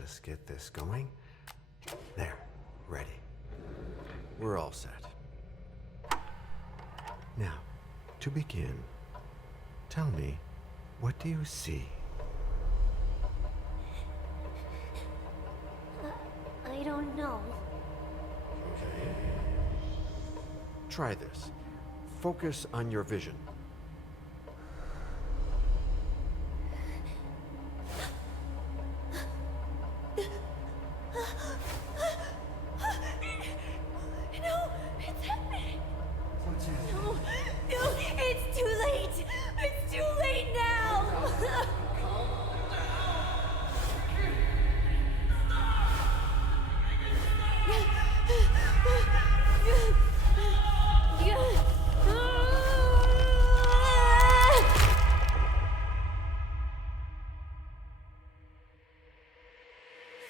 just get this going. There, ready. We're all set. Now, to begin, tell me, what do you see? I don't know. Okay. Try this. Focus on your vision. No, it's happening. What's happening? No, it's too late. It's too late now.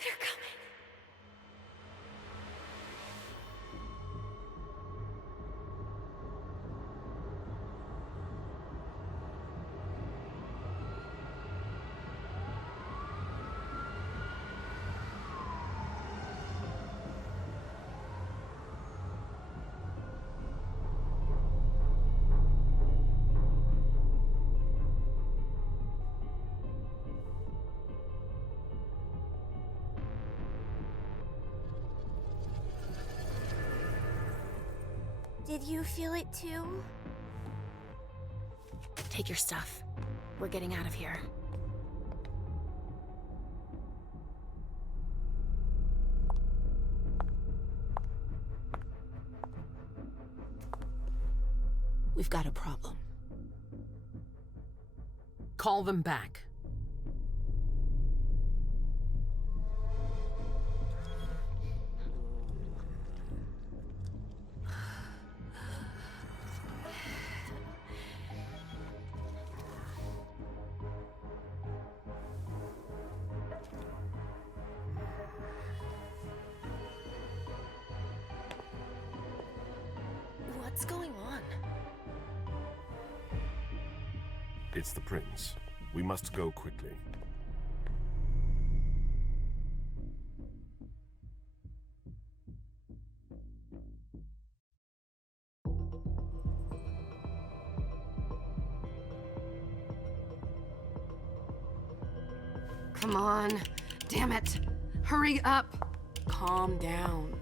They're coming. Did you feel it too? Take your stuff. We're getting out of here. We've got a problem. Call them back. What's going on? It's the prince. We must go quickly. Come on. Damn it. Hurry up. Calm down.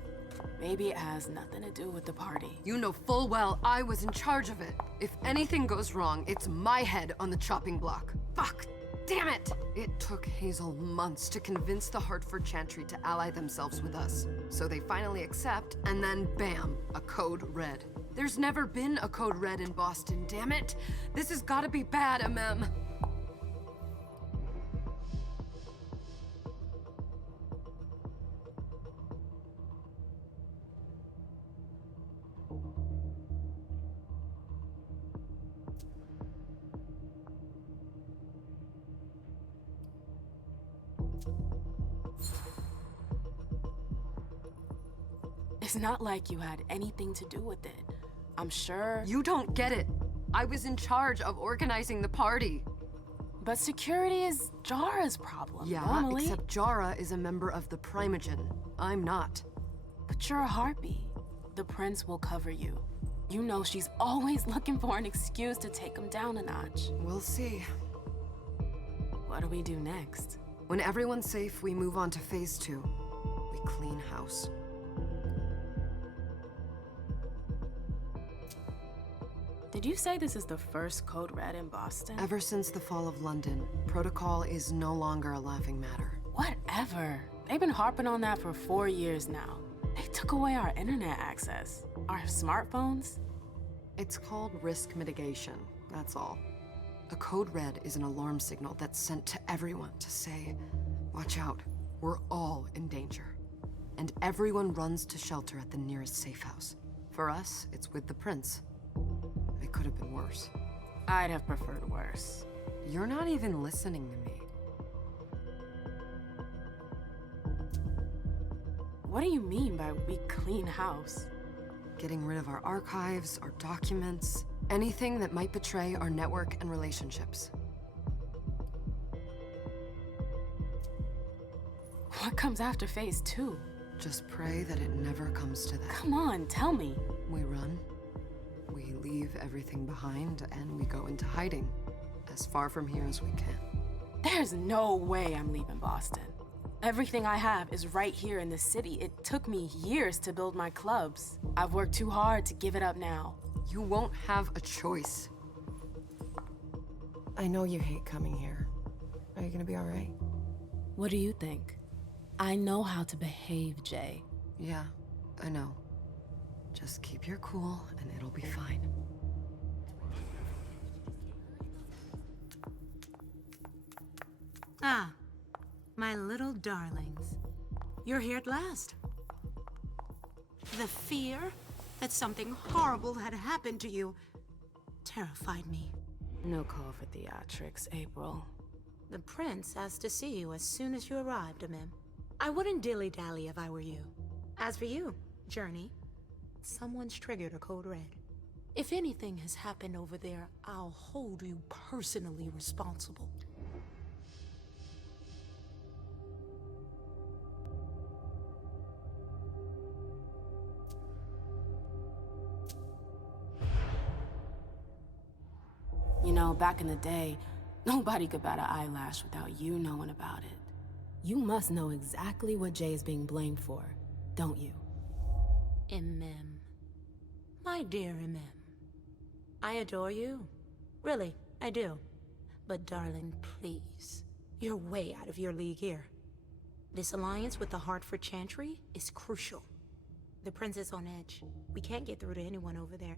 Maybe it has nothing to do with the party. You know full well I was in charge of it. If anything goes wrong, it's my head on the chopping block. Fuck. Damn it! It took Hazel months to convince the Hartford Chantry to ally themselves with us. So they finally accept, and then bam, a code red. There's never been a code red in Boston, damn it! This has gotta be bad, MM. It's not like you had anything to do with it. I'm sure. You don't get it. I was in charge of organizing the party. But security is Jara's problem. Yeah, normally. except Jara is a member of the Primogen. I'm not. But you're a harpy. The prince will cover you. You know she's always looking for an excuse to take him down a notch. We'll see. What do we do next? When everyone's safe, we move on to phase 2. We clean house. Did you say this is the first code red in Boston? Ever since the fall of London, protocol is no longer a laughing matter. Whatever. They've been harping on that for 4 years now. They took away our internet access. Our smartphones. It's called risk mitigation, that's all. A code red is an alarm signal that's sent to everyone to say, watch out, we're all in danger. And everyone runs to shelter at the nearest safe house. For us, it's with the prince. It could have been worse. I'd have preferred worse. You're not even listening to me. What do you mean by we clean house? Getting rid of our archives, our documents, anything that might betray our network and relationships. What comes after phase 2? Just pray that it never comes to that. Come on, tell me. We run, we leave everything behind, and we go into hiding, as far from here as we can. There's no way I'm leaving Boston. Everything I have is right here in the city. It took me years to build my clubs. I've worked too hard to give it up now. You won't have a choice. I know you hate coming here. Are you gonna be all right? What do you think? I know how to behave, Jay. Yeah, I know. Just keep your cool, and it'll be fine. Ah, my little darlings. You're here at last. The fear that something horrible had happened to you terrified me. No call for theatrics, April. The prince asked to see you as soon as you arrived, Amim. I wouldn't dilly-dally if I were you. As for you, Journey, someone's triggered a code red. If anything has happened over there, I'll hold you personally responsible. You know, back in the day, nobody could bat an eyelash without you knowing about it. You must know exactly what Jay is being blamed for, don't you? Imem. My dear Imem. I adore you. Really, I do. But darling, please. You're way out of your league here. This alliance with the Hartford Chantry is crucial. The prince is on edge. We can't get through to anyone over there.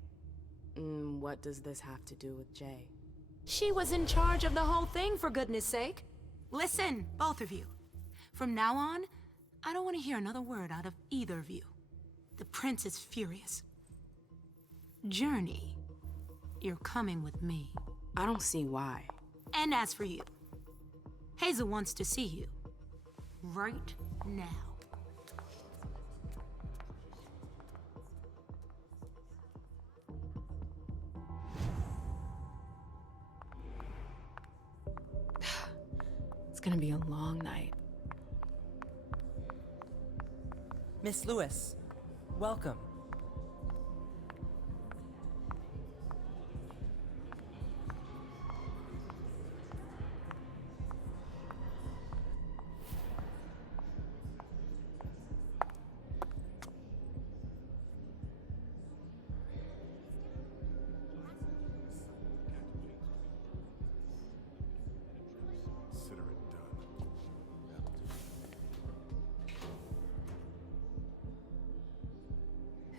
What does this have to do with Jay? She was in charge of the whole thing, for goodness sake. Listen, both of you. From now on, I don't want to hear another word out of either of you. The prince is furious. Journey, you're coming with me. I don't see why. And as for you, Hazel wants to see you. Right now. It's gonna be a long night. Miss Lewis, welcome.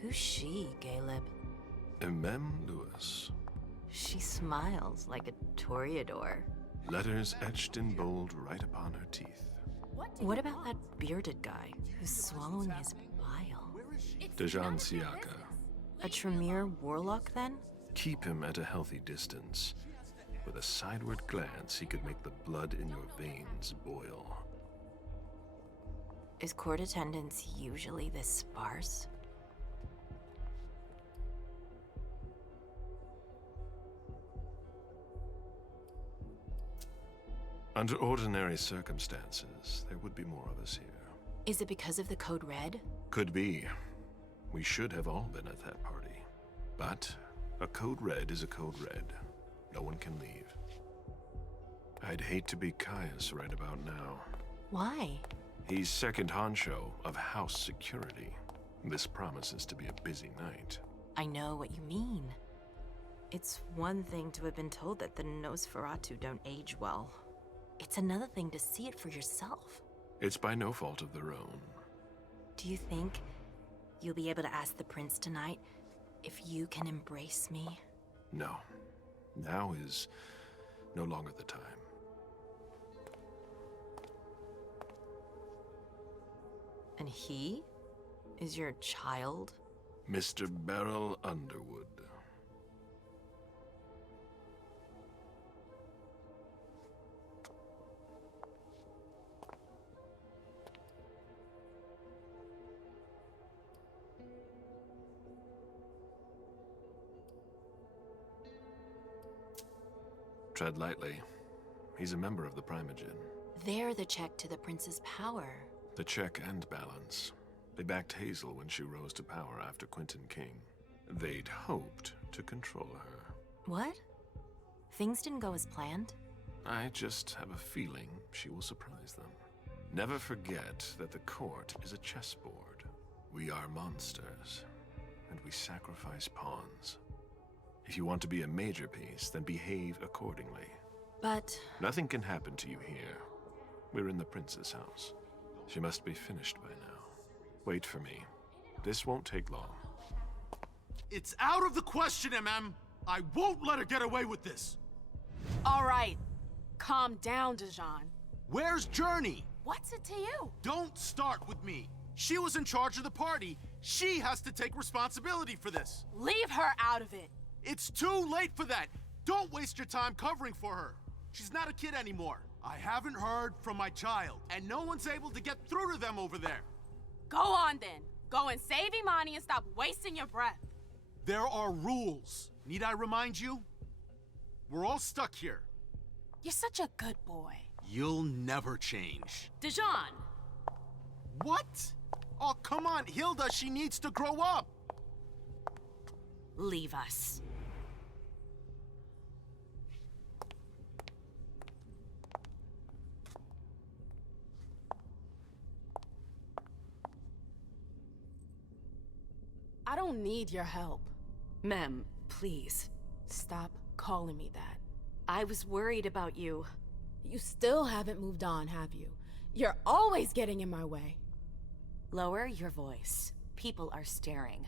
Who's she, Caleb? Emem Lewis. She smiles like a toreador. Letters etched in bold right upon her teeth. What about that bearded guy who's swallowing his bile? Dejan Siaka. A Tremere warlock, then? Keep him at a healthy distance. With a sideward glance, he could make the blood in your veins boil. Is court attendance usually this sparse? Under ordinary circumstances, there would be more of us here. Is it because of the Code Red? Could be. We should have all been at that party. But a Code Red is a Code Red. No one can leave. I'd hate to be Caius right about now. Why? He's second honcho of house security. This promises to be a busy night. I know what you mean. It's one thing to have been told that the Nosferatu don't age well. It's another thing to see it for yourself. It's by no fault of their own. Do you think you'll be able to ask the prince tonight if you can embrace me? No. Now is no longer the time. And he is your child? Mr. Beryl Underwood. Tread lightly. He's a member of the Primogen. They're the check to the prince's power. The check and balance. They backed Hazel when she rose to power after Quentin King. They'd hoped to control her. What? Things didn't go as planned? I just have a feeling she will surprise them. Never forget that the court is a chessboard. We are monsters, and we sacrifice pawns. If you want to be a major piece, then behave accordingly. But... Nothing can happen to you here. We're in the prince's house. She must be finished by now. Wait for me. This won't take long. It's out of the question, MM! I won't let her get away with this! All right. Calm down, Dijon. Where's Journey? What's it to you? Don't start with me. She was in charge of the party. She has to take responsibility for this. Leave her out of it. It's too late for that. Don't waste your time covering for her. She's not a kid anymore. I haven't heard from my child, and no one's able to get through to them over there. Go on then. Go and save Imani and stop wasting your breath. There are rules. Need I remind you? We're all stuck here. You're such a good boy. You'll never change. Dijon! What? Oh, come on, Hilda, she needs to grow up. Leave us. I don't need your help. Mem, please. Stop calling me that. I was worried about you. You still haven't moved on, have you? You're always getting in my way. Lower your voice. People are staring.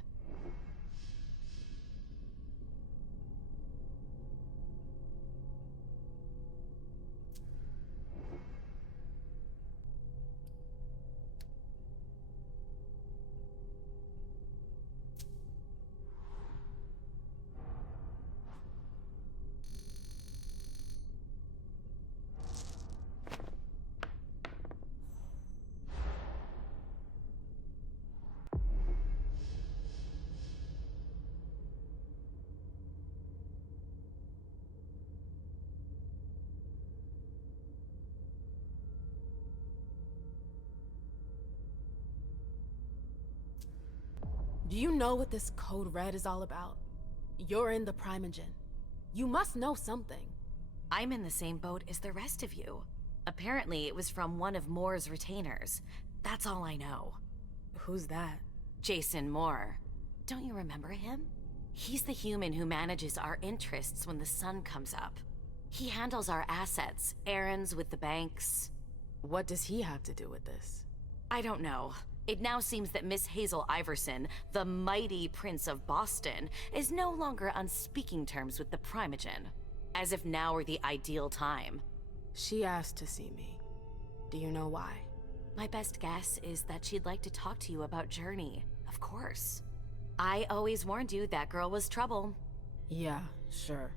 Do you know what this Code Red is all about? You're in the Primogen. You must know something. I'm in the same boat as the rest of you. Apparently, it was from one of Moore's retainers. That's all I know. Who's that? Jason Moore. Don't you remember him? He's the human who manages our interests when the sun comes up. He handles our assets, errands with the banks. What does he have to do with this? I don't know. It now seems that Miss Hazel Iverson, the mighty Prince of Boston, is no longer on speaking terms with the Primogen. As if now were the ideal time. She asked to see me. Do you know why? My best guess is that she'd like to talk to you about Journey. Of course. I always warned you that girl was trouble. Yeah, sure.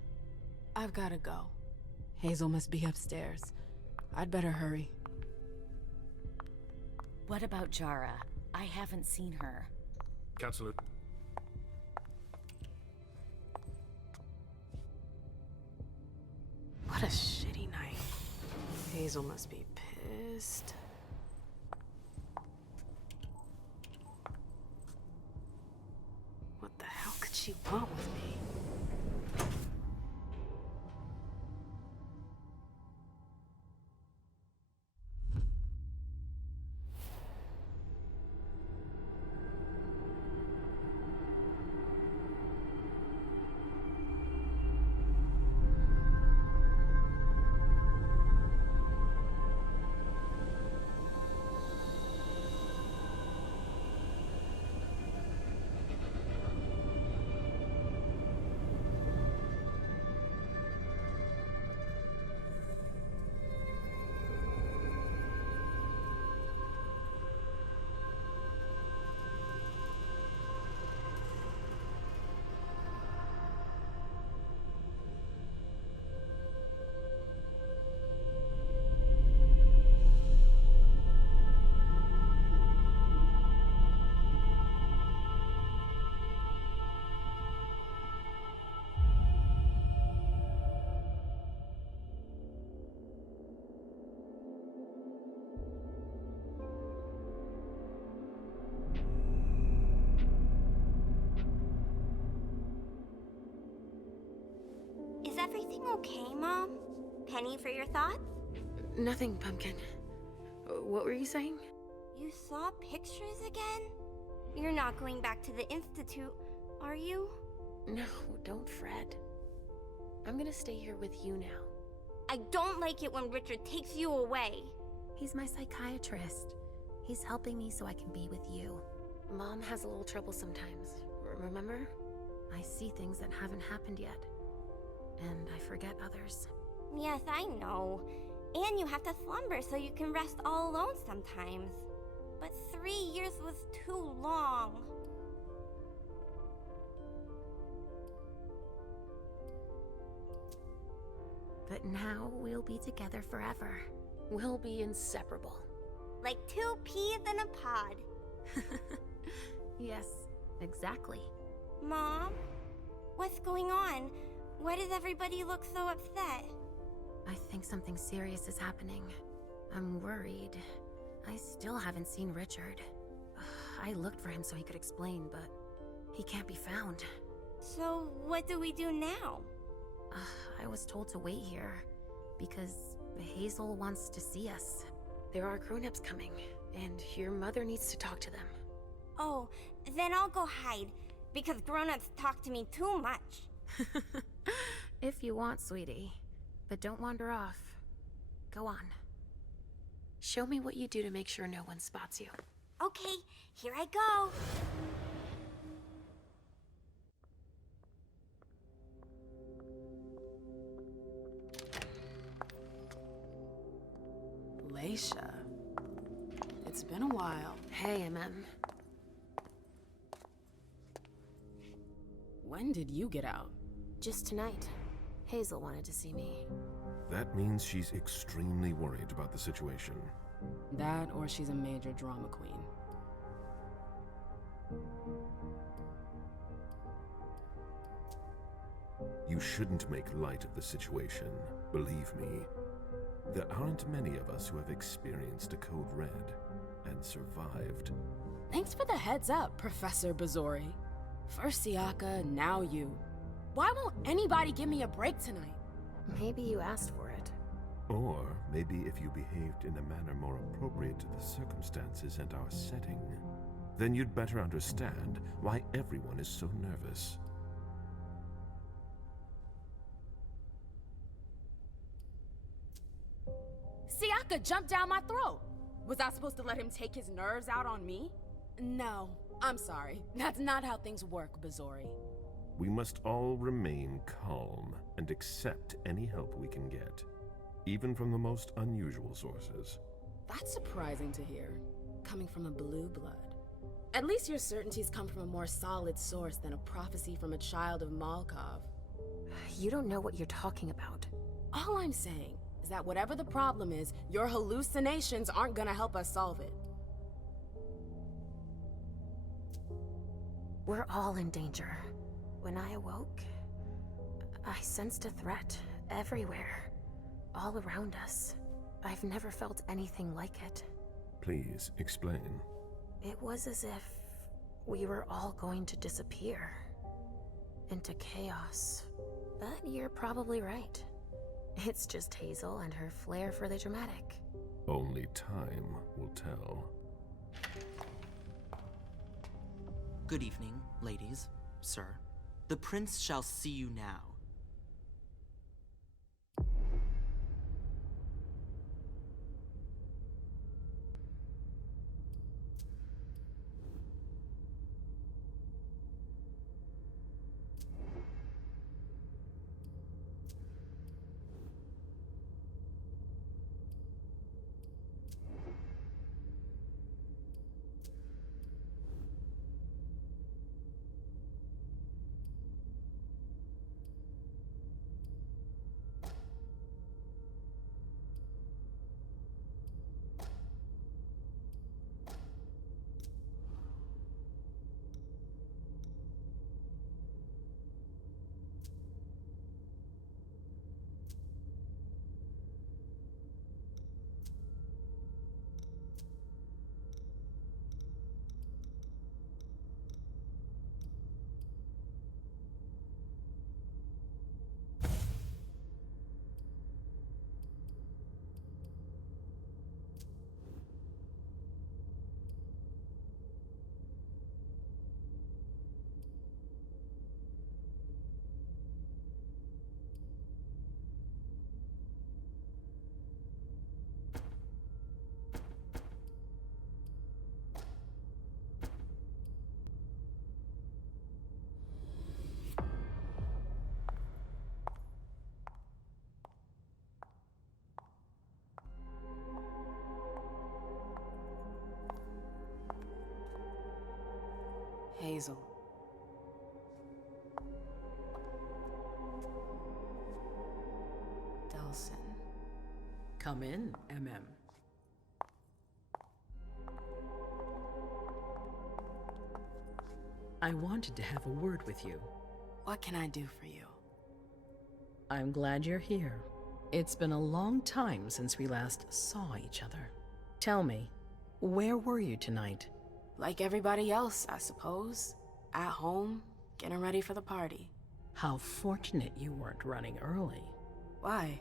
I've gotta go. Hazel must be upstairs. I'd better hurry. What about Jara? I haven't seen her. Counselor. What a shitty night. Hazel must be pissed. What the hell could she want with me? okay, Mom? Penny for your thoughts? Nothing, Pumpkin. What were you saying? You saw pictures again? You're not going back to the Institute, are you? No, don't fret. I'm gonna stay here with you now. I don't like it when Richard takes you away. He's my psychiatrist. He's helping me so I can be with you. Mom has a little trouble sometimes, remember? I see things that haven't happened yet. And I forget others. Yes, I know. And you have to slumber so you can rest all alone sometimes. But 3 years was too long. But now we'll be together forever. We'll be inseparable. Like 2 peas in a pod. Yes, exactly. Mom? What's going on? Why does everybody look so upset? I think something serious is happening. I'm worried. I still haven't seen Richard. I looked for him so he could explain, but he can't be found. So what do we do now? I was told to wait here because Hazel wants to see us. There are grown-ups coming, and your mother needs to talk to them. Oh, then I'll go hide, because grown-ups talk to me too much. If you want, sweetie. But don't wander off. Go on. Show me what you do to make sure no one spots you. Okay, here I go. Leisha. It's been a while. Hey, MM. When did you get out? Just tonight. Hazel wanted to see me. That means she's extremely worried about the situation. That, or she's a major drama queen. You shouldn't make light of the situation, believe me. There aren't many of us who have experienced a code red and survived. Thanks for the heads up, Professor Bazori. First Siaka, now you. Why won't anybody give me a break tonight? Maybe you asked for it. Or maybe if you behaved in a manner more appropriate to the circumstances and our setting, then you'd better understand why everyone is so nervous. Siaka jumped down my throat. Was I supposed to let him take his nerves out on me? No, I'm sorry. That's not how things work, Bazori. We must all remain calm and accept any help we can get, even from the most unusual sources. That's surprising to hear, coming from a blue blood. At least your certainties come from a more solid source than a prophecy from a child of Malkov. You don't know what you're talking about. All I'm saying is that whatever the problem is, your hallucinations aren't gonna help us solve it. We're all in danger. When I awoke, I sensed a threat everywhere, all around us. I've never felt anything like it. Please, explain. It was as if we were all going to disappear into chaos. But you're probably right. It's just Hazel and her flair for the dramatic. Only time will tell. Good evening, ladies, sir. The prince shall see you now. Hazel. Delson. Come in, MM. I wanted to have a word with you. What can I do for you? I'm glad you're here. It's been a long time since we last saw each other. Tell me, where were you tonight? Like everybody else, I suppose. At home, getting ready for the party. How fortunate you weren't running early. Why?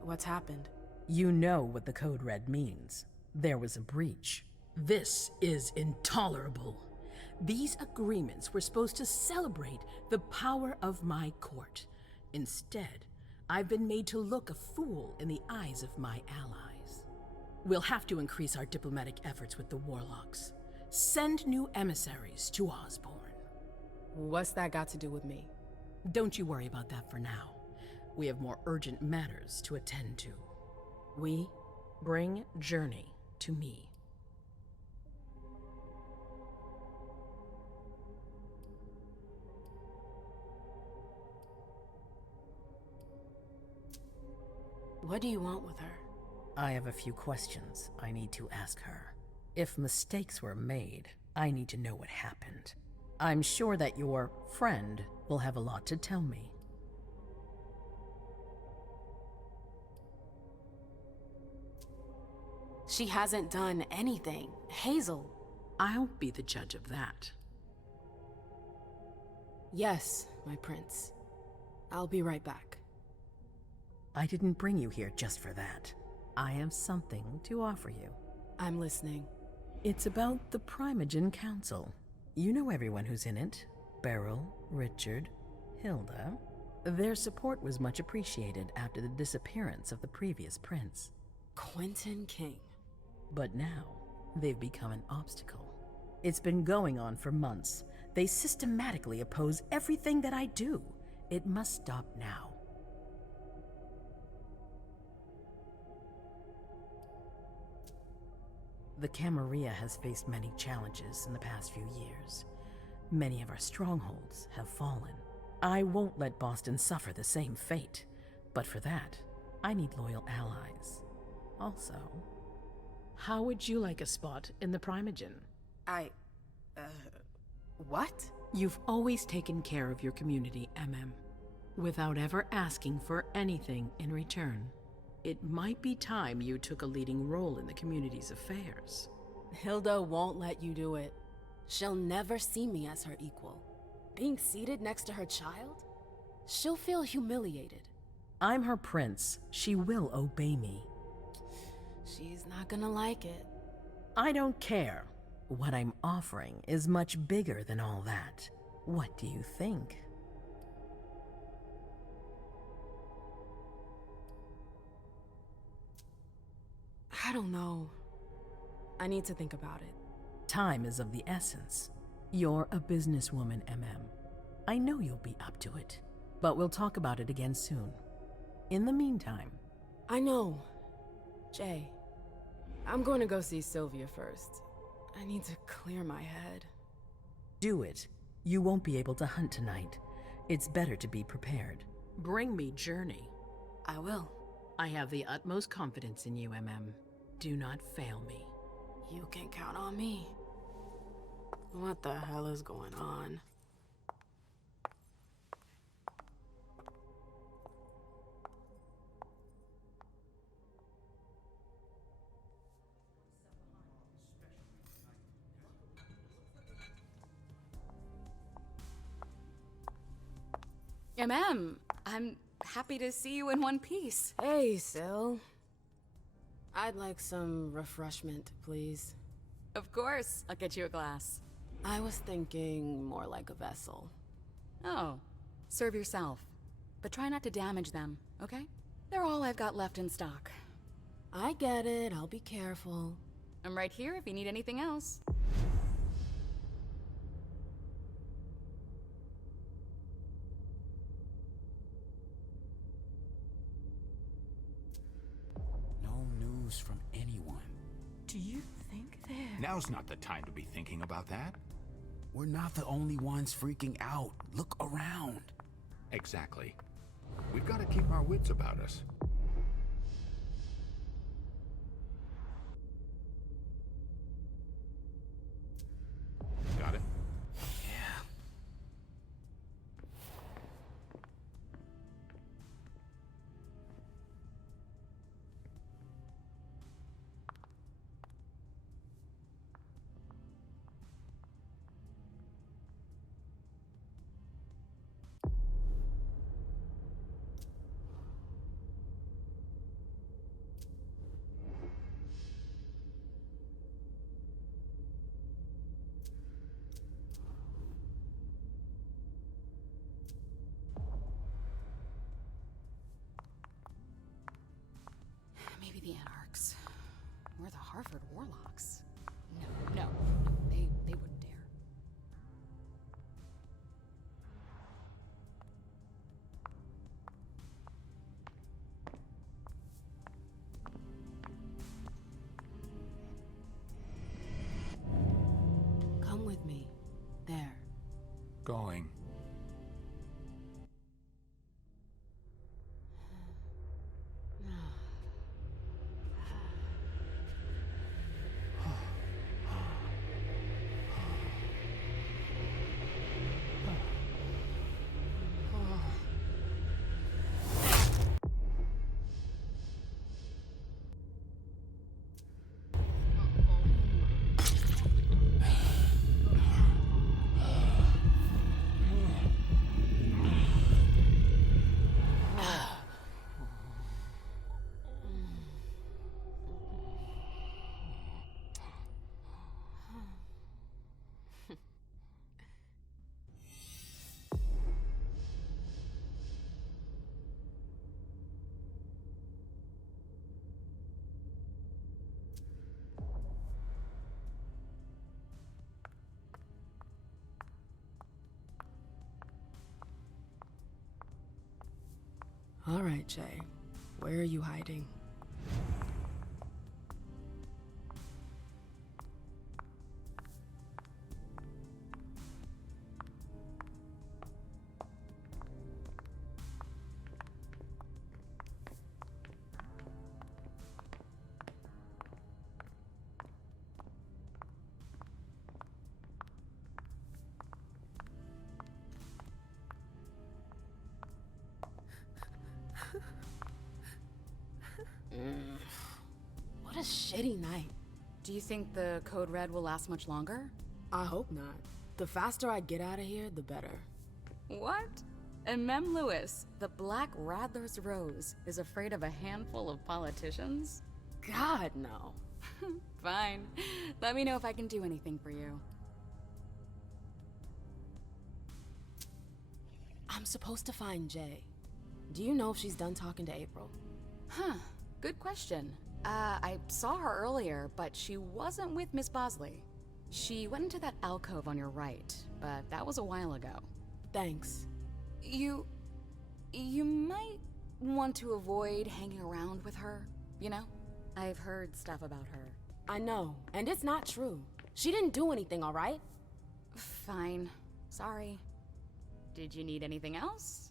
What's happened? You know what the Code Red means. There was a breach. This is intolerable. These agreements were supposed to celebrate the power of my court. Instead, I've been made to look a fool in the eyes of my allies. We'll have to increase our diplomatic efforts with the Warlocks. Send new emissaries to Osborne. What's that got to do with me? Don't you worry about that for now. We have more urgent matters to attend to. We bring Journey to me. What do you want with her? I have a few questions I need to ask her. If mistakes were made, I need to know what happened. I'm sure that your friend will have a lot to tell me. She hasn't done anything. Hazel. I'll be the judge of that. Yes, my prince. I'll be right back. I didn't bring you here just for that. I have something to offer you. I'm listening. It's about the Primogen Council. You know everyone who's in it. Beryl, Richard, Hilda. Their support was much appreciated after the disappearance of the previous prince. Quentin King. But now, they've become an obstacle. It's been going on for months. They systematically oppose everything that I do. It must stop now. The Camarilla has faced many challenges in the past few years. Many of our strongholds have fallen. I won't let Boston suffer the same fate. But for that, I need loyal allies. Also, how would you like a spot in the Primogen? What? You've always taken care of your community, MM, without ever asking for anything in return. It might be time you took a leading role in the community's affairs. Hilda won't let you do it. She'll never see me as her equal. Being seated next to her child? She'll feel humiliated. I'm her prince. She will obey me. She's not gonna like it. I don't care. What I'm offering is much bigger than all that. What do you think? I don't know. I need to think about it. Time is of the essence. You're a businesswoman, MM. I know you'll be up to it. But we'll talk about it again soon. In the meantime... I know. Jay, I'm going to go see Sylvia first. I need to clear my head. Do it. You won't be able to hunt tonight. It's better to be prepared. Bring me Journey. I will. I have the utmost confidence in you, MM. Do not fail me. You can count on me. What the hell is going on? I'm happy to see you in one piece. Hey, Syl. I'd like some refreshment, please. Of course, I'll get you a glass. I was thinking more like a vessel. Oh, serve yourself. But try not to damage them, okay? They're all I've got left in stock. I get it, I'll be careful. I'm right here if you need anything else. From anyone. Do you think they're... Now's not the time to be thinking about that. We're not the only ones freaking out. Look around. Exactly. We've got to keep our wits about us. Got it? Yeah. Maybe the Anarchs. Or the Harvard Warlocks. No, they wouldn't dare. Come with me. There. Going. All right, Jay. Where are you hiding? What a shitty night. Do you think the Code Red will last much longer? I hope not. The faster I get out of here, the better. What? And Mem Lewis, the Black Rattler's Rose, is afraid of a handful of politicians? God, no. Fine. Let me know if I can do anything for you. I'm supposed to find Jay. Do you know if she's done talking to April? Huh. Good question. I saw her earlier, but she wasn't with Miss Bosley. She went into that alcove on your right, but that was a while ago. Thanks. You might want to avoid hanging around with her, you know? I've heard stuff about her. I know, and it's not true. She didn't do anything, all right? Fine. Sorry. Did you need anything else?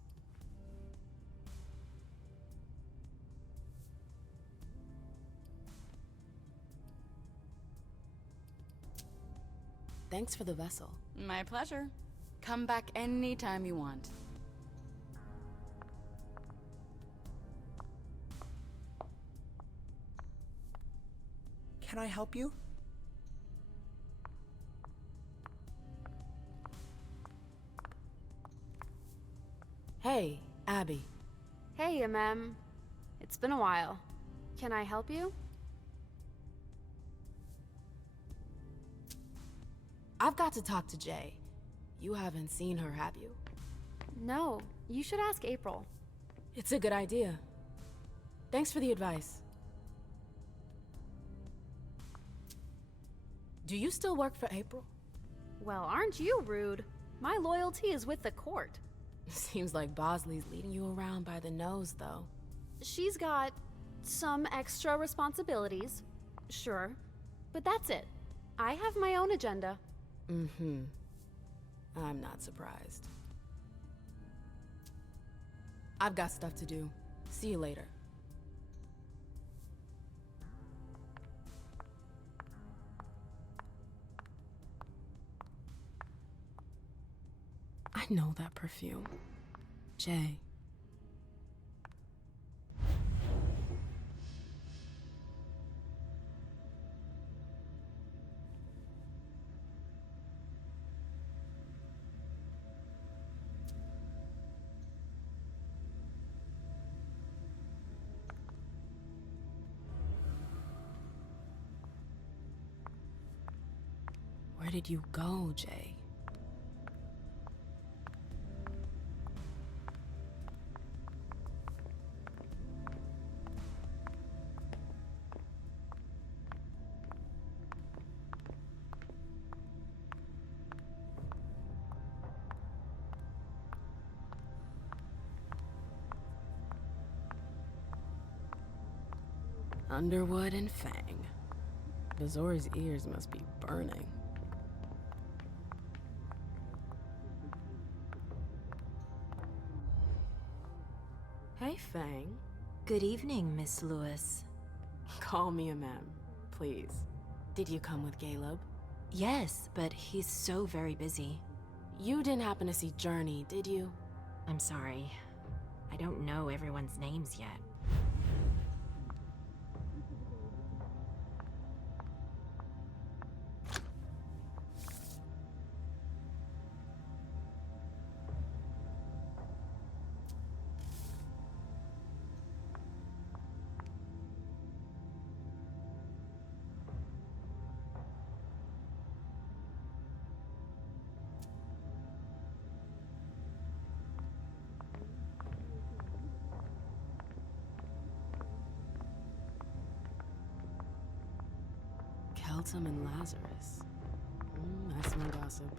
Thanks for the vessel. My pleasure. Come back anytime you want. Can I help you? Hey, Abby. Hey, Mem. It's been a while. Can I help you? I've got to talk to Jay. You haven't seen her, have you? No, you should ask April. It's a good idea. Thanks for the advice. Do you still work for April? Well, aren't you rude? My loyalty is with the court. Seems like Bosley's leading you around by the nose, though. She's got some extra responsibilities, sure, but that's it. I have my own agenda. Mm-hmm. I'm not surprised. I've got stuff to do. See you later. I know that perfume. Jay. Where did you go, Jay? Underwood and Fang. Bazor's ears must be burning. Hey, Fang. Good evening, Miss Lewis. Call me a ma'am, please. Did you come with Caleb? Yes, but he's so very busy. You didn't happen to see Journey, did you? I'm sorry. I don't know everyone's names yet. Keltum and Lazarus. I smell gossip.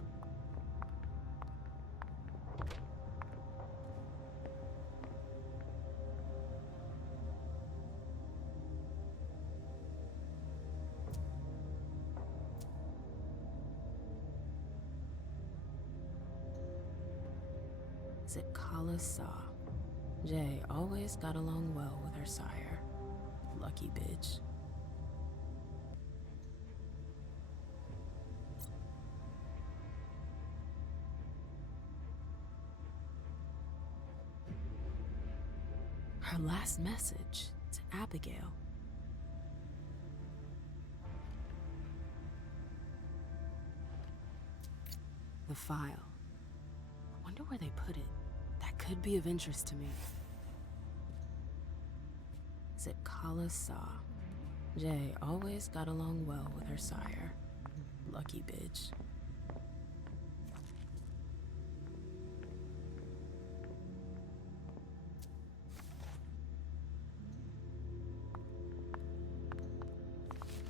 Is it Kala Saw? Jay always got along well with her sire. Lucky bitch. Her last message to Abigail. The file. Wonder where they put it. That could be of interest to me. Is it Kala Saw? Jay always got along well with her sire. Lucky bitch.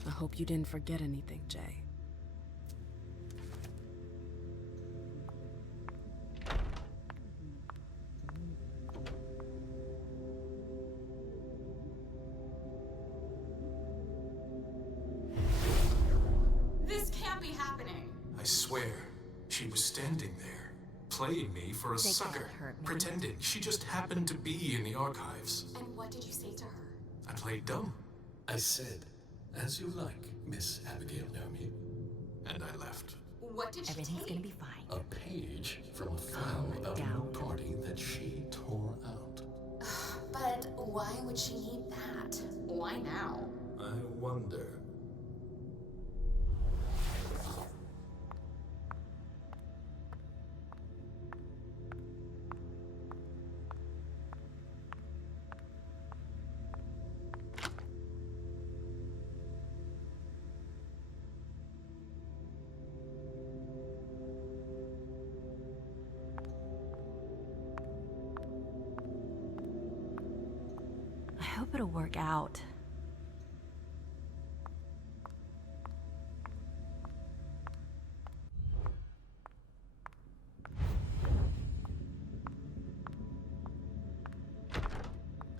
I hope you didn't forget anything, Jay. This can't be happening. I swear, she was standing there, playing me for a They can't sucker, hurt me. pretending she just happened to be in the archives. And what did you say to her? I played dumb, I said, as you like, Miss Abigail Naomi. and I left. What did she Everything's take? gonna be fine. A page from a file about your party that she tore out. But why would she need that? Why now? I wonder. I hope it'll work out.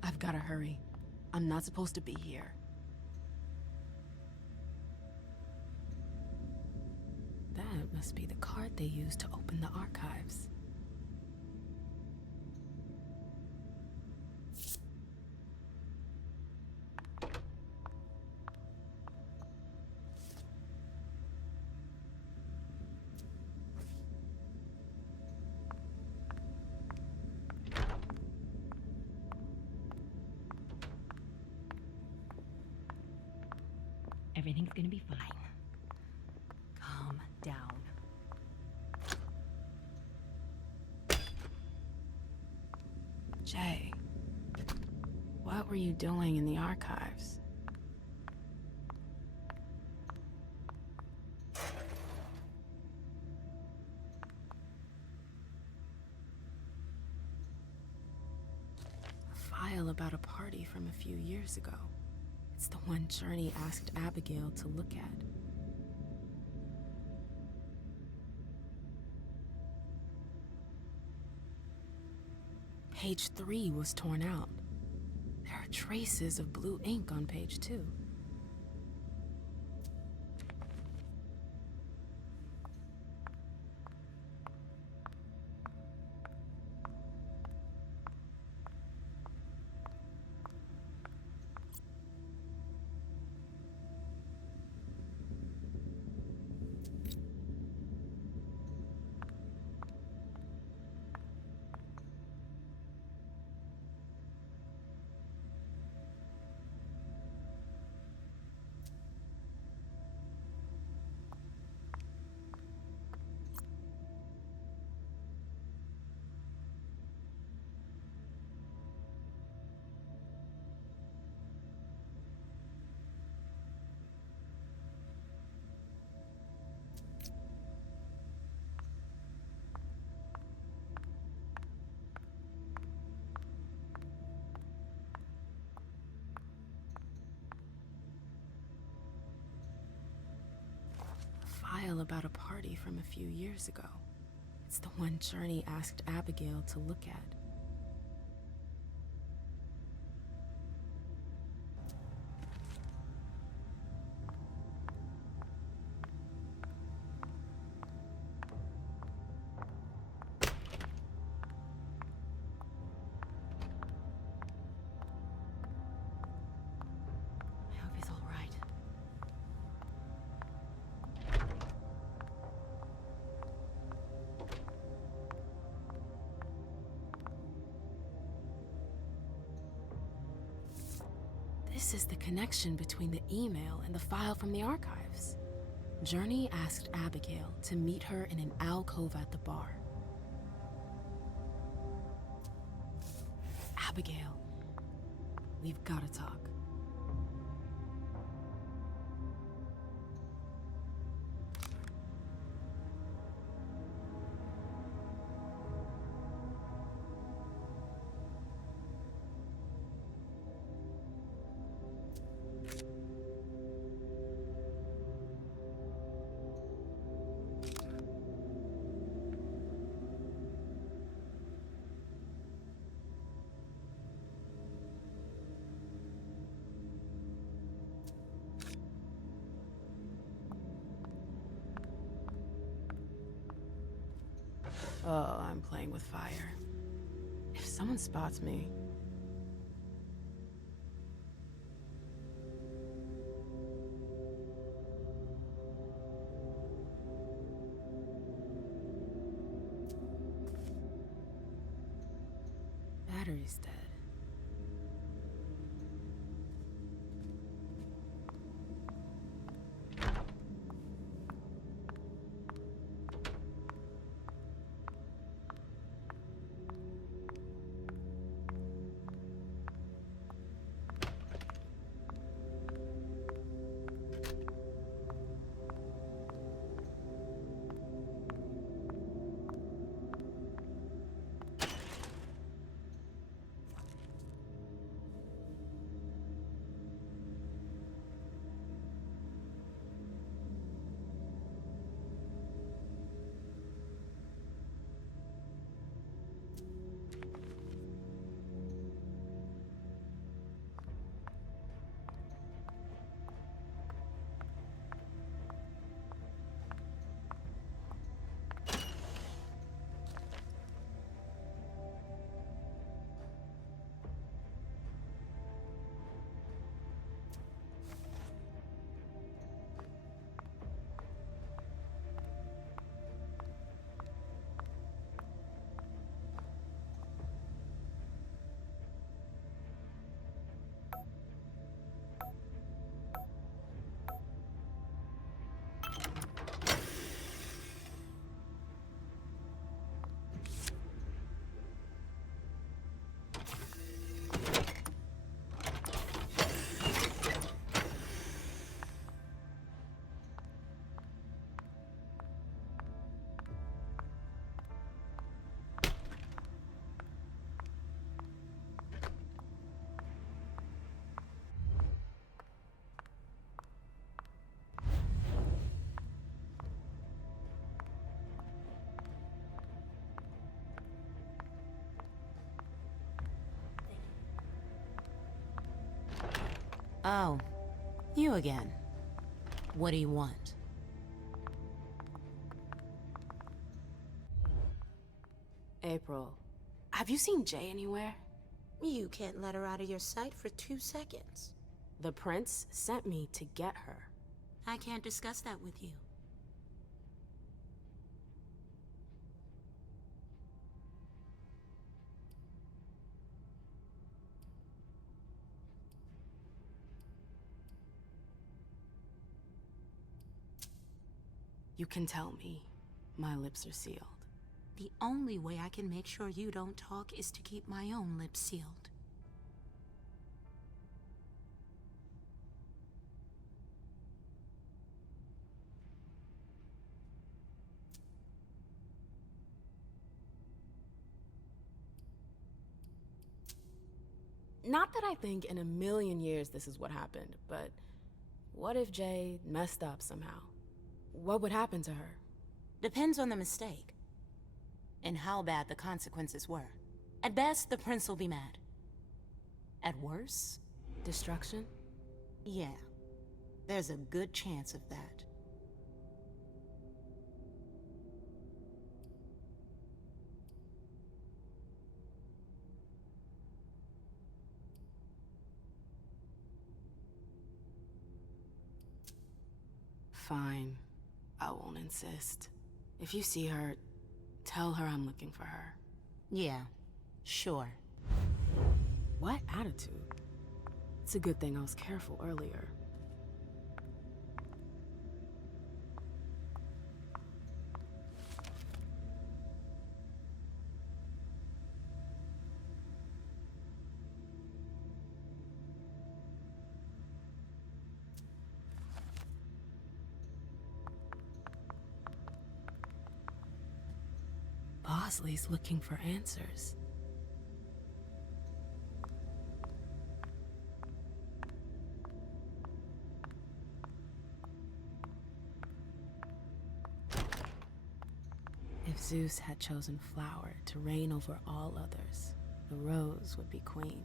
I've gotta hurry. I'm not supposed to be here. That must be the card they used to open the archives. Everything's gonna be fine. Calm down. Jay, what were you doing in the archives? A file about a party from a few years ago. It's the one Journey asked Abigail to look at. Page 3 was torn out. There are traces of blue ink on page 2. File about a party from a few years ago. It's the one Journey asked Abigail to look at. I hope he's all right. This is the connection between the email and the file from the archives. Journey asked Abigail to meet her in an alcove at the bar. Abigail, we've got to talk. Oh, I'm playing with fire. If someone spots me... Battery's dead. Oh, you again. What do you want? April, have you seen Jay anywhere? You can't let her out of your sight for 2 seconds. The prince sent me to get her. I can't discuss that with you. You can tell me. My lips are sealed. The only way I can make sure you don't talk is to keep my own lips sealed. Not that I think in a million years this is what happened, but what if Jay messed up somehow? What would happen to her? Depends on the mistake. And how bad the consequences were. At best, the prince will be mad. At worst, destruction? Yeah. There's a good chance of that. Fine. I won't insist. If you see her, tell her I'm looking for her. Yeah, sure. What attitude? It's a good thing I was careful earlier. Bosley's looking for answers. If Zeus had chosen Flower to reign over all others, the Rose would be queen.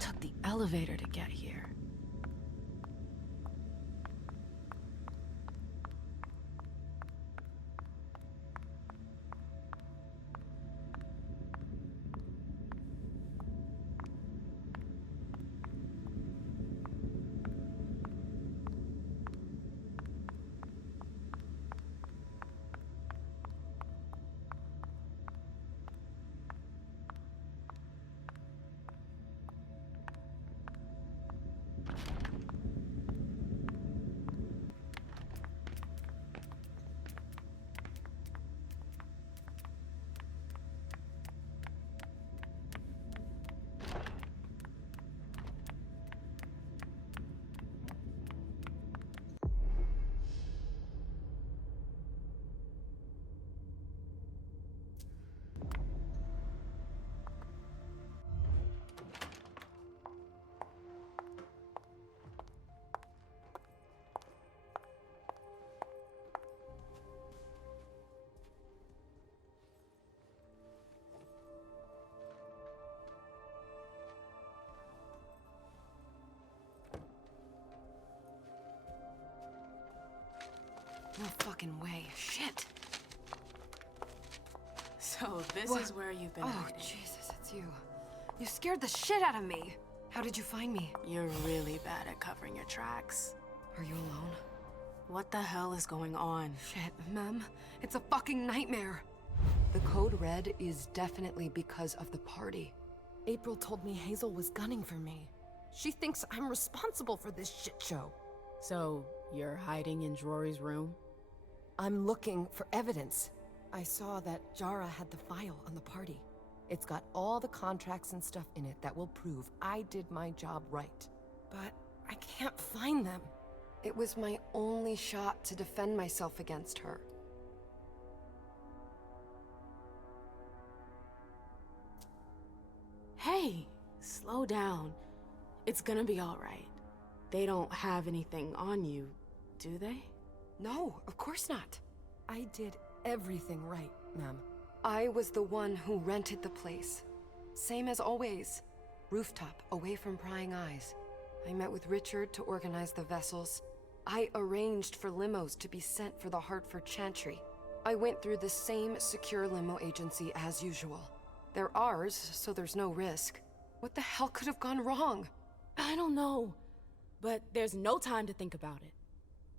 Took the elevator to get here. No fucking way. Shit. So this is where you've been Oh, hiding. Jesus, it's you. You scared the shit out of me. How did you find me? You're really bad at covering your tracks. Are you alone? What the hell is going on? Shit, Mem. It's a fucking nightmare. The code red is definitely because of the party. April told me Hazel was gunning for me. She thinks I'm responsible for this shit show. So, you're hiding in Drury's room? I'm looking for evidence. I saw that Jara had the file on the party. It's got all the contracts and stuff in it that will prove I did my job right. But I can't find them. It was my only shot to defend myself against her. Hey, slow down. It's gonna be all right. They don't have anything on you, do they? No, of course not. I did everything right, ma'am. I was the one who rented the place. Same as always. Rooftop, away from prying eyes. I met with Richard to organize the vessels. I arranged for limos to be sent for the Hartford Chantry. I went through the same secure limo agency as usual. They're ours, so there's no risk. What the hell could have gone wrong? I don't know, but there's no time to think about it.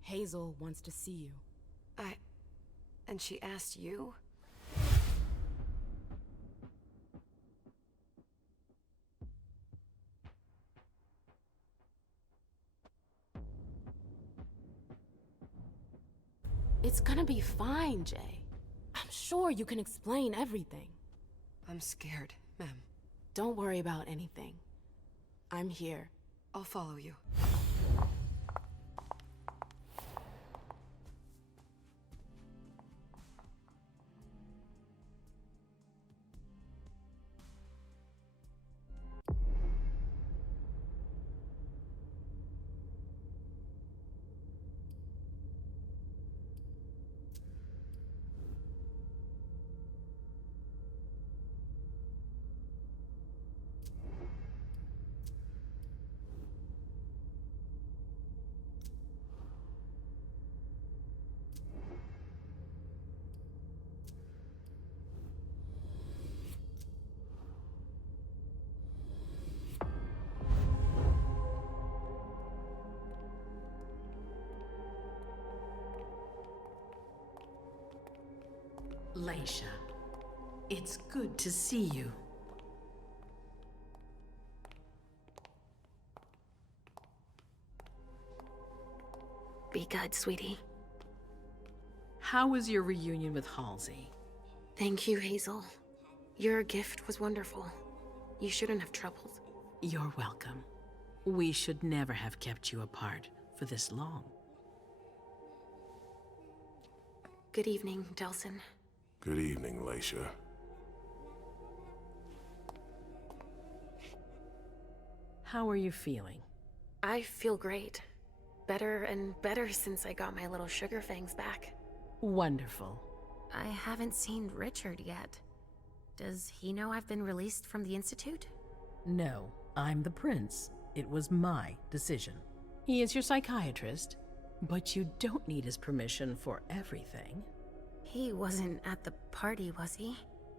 Hazel wants to see you. And she asked you? It's gonna be fine, Jay. I'm sure you can explain everything. I'm scared, ma'am. Don't worry about anything. I'm here. I'll follow you. Leisha, it's good to see you. Be good, sweetie. How was your reunion with Halsey? Thank you, Hazel. Your gift was wonderful. You shouldn't have troubled. You're welcome. We should never have kept you apart for this long. Good evening, Delsin. Good evening, Leisha. How are you feeling? I feel great. Better and better since I got my little sugar fangs back. Wonderful. I haven't seen Richard yet. Does he know I've been released from the Institute? No, I'm the prince. It was my decision. He is your psychiatrist, but you don't need his permission for everything. He wasn't at the party, was he?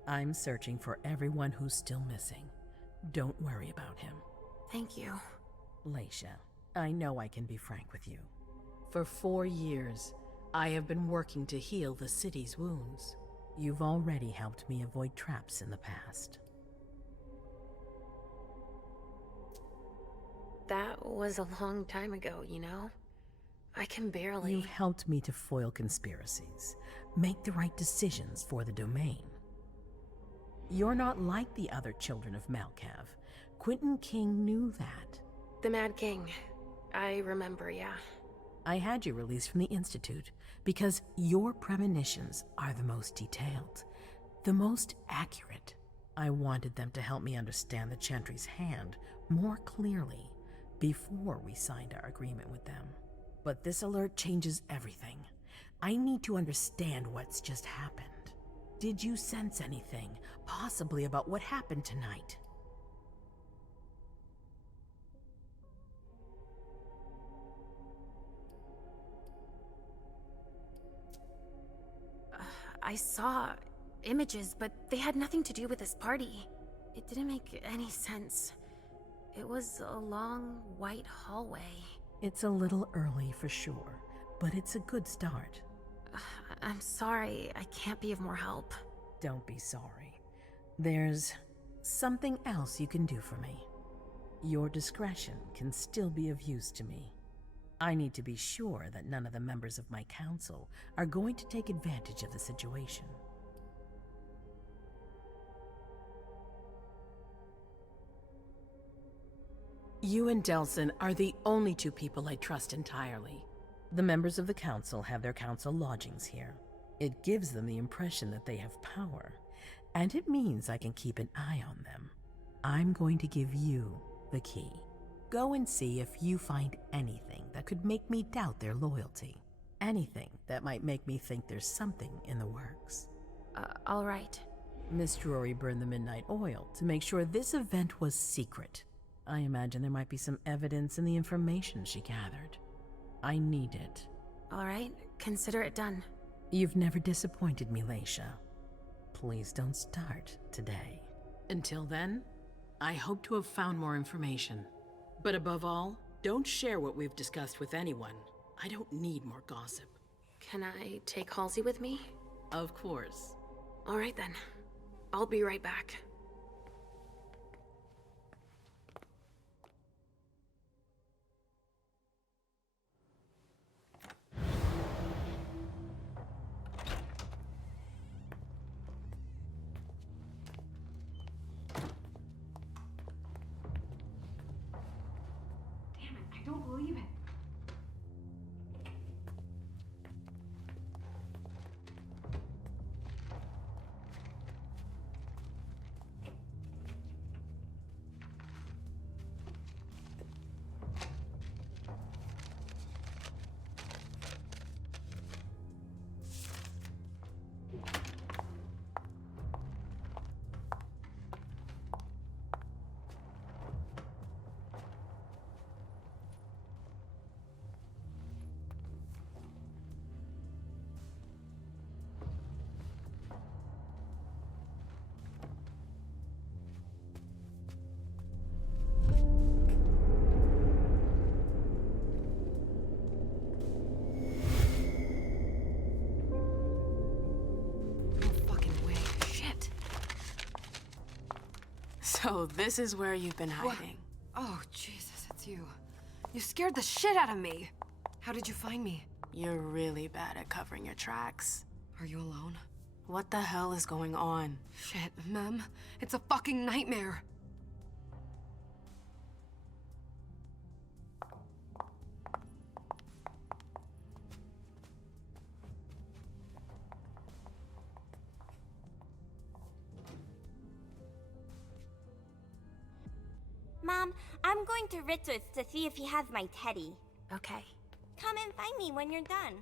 I'm searching for everyone who's still missing. Don't worry about him. Thank you. Leisha, I know I can be frank with you. For 4 years, I have been working to heal the city's wounds. You've already helped me avoid traps in the past. That was a long time ago, you know? I can barely... You've helped me to foil conspiracies, make the right decisions for the domain. You're not like the other children of Malkav. Quentin King knew that. The Mad King. I remember, yeah. I had you released from the Institute because your premonitions are the most detailed, the most accurate. I wanted them to help me understand the Chantry's hand more clearly before we signed our agreement with them. But this alert changes everything. I need to understand what's just happened. Did you sense anything, possibly about what happened tonight? I saw images, but they had nothing to do with this party. It didn't make any sense. It was a long, white hallway. It's a little early for sure, but it's a good start. I'm sorry, I can't be of more help. Don't be sorry. There's something else you can do for me. Your discretion can still be of use to me. I need to be sure that none of the members of my council are going to take advantage of the situation. You and Delsin are the only two people I trust entirely. The members of the council have their council lodgings here. It gives them the impression that they have power, and it means I can keep an eye on them. I'm going to give you the key. Go and see if you find anything that could make me doubt their loyalty. Anything that might make me think there's something in the works. All right. Miss Drury burned the midnight oil to make sure this event was secret. I imagine there might be some evidence in the information she gathered. I need it. All right, consider it done. You've never disappointed me, Leisha. Please don't start today. Until then, I hope to have found more information. But above all, don't share what we've discussed with anyone. I don't need more gossip. Can I take Halsey with me? Of course. All right then. I'll be right back. Damn it, I don't believe it. So this is where you've been hiding. Oh, Jesus, it's you. You scared the shit out of me. How did you find me? You're really bad at covering your tracks. Are you alone? What the hell is going on? Shit, Mem. It's a fucking nightmare. Mom, I'm going to Richard's to see if he has my teddy. Okay. Come and find me when you're done.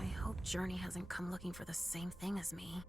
I hope Journey hasn't come looking for the same thing as me.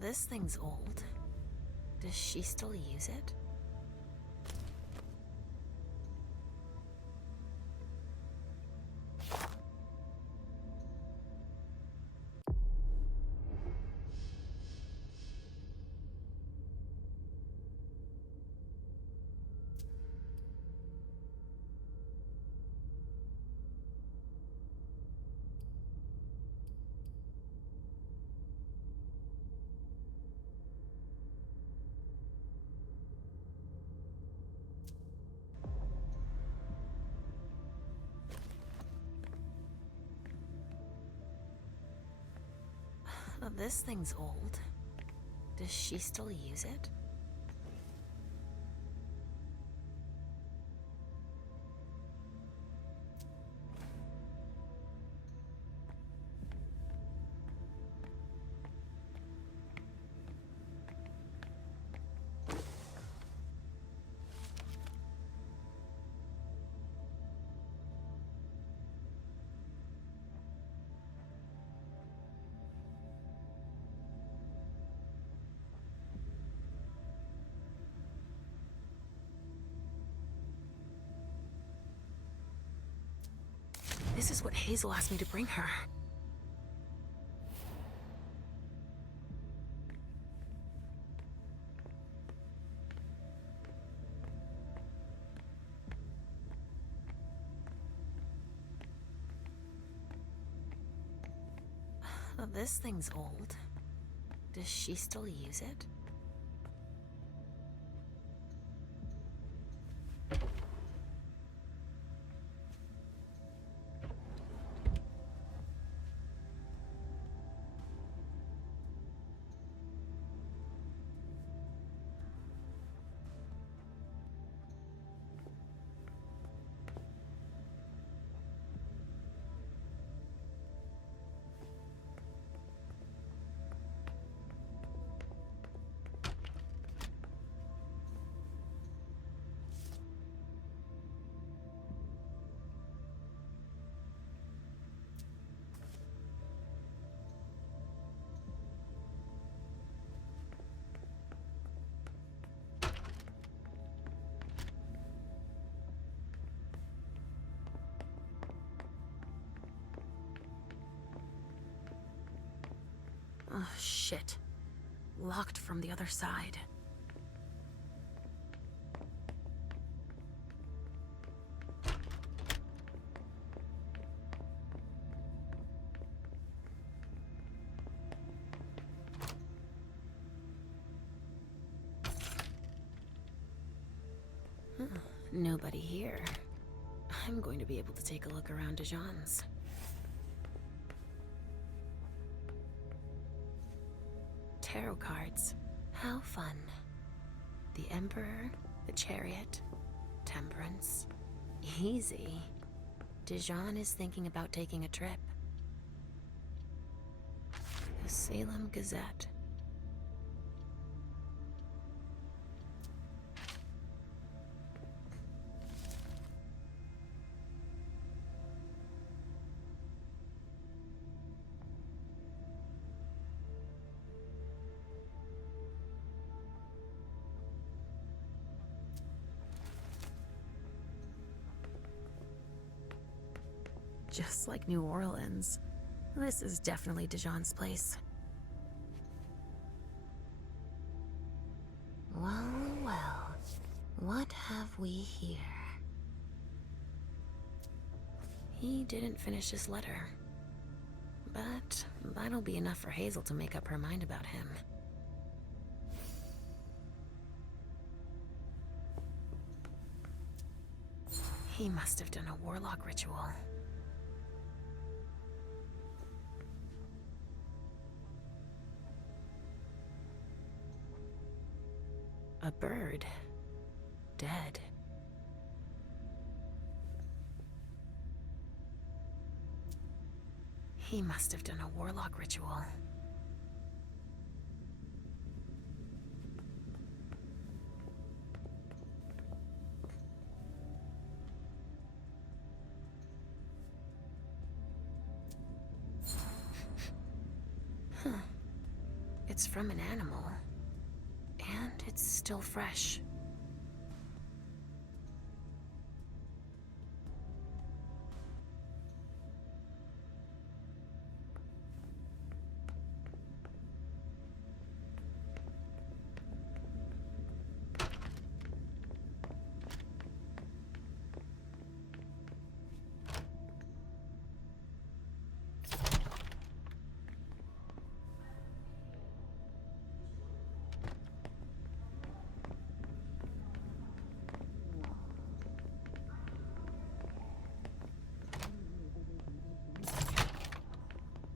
This thing's old. Does she still use it? This thing's old. Does she still use it? This is what Hazel asked me to bring her. Well, this thing's old. Does she still use it? Oh, shit. Locked from the other side. Nobody here. I'm going to be able to take a look around Dijon's. Tarot cards. How fun. The Emperor, the Chariot, Temperance. Easy. Dijon is thinking about taking a trip. The Salem Gazette. Just like New Orleans. This is definitely Dijon's place. Well, well. What have we here? He didn't finish his letter. But that'll be enough for Hazel to make up her mind about him. He must have done a warlock ritual. A bird. Dead. He must have done a warlock ritual. Huh. It's from an animal. And it's still fresh.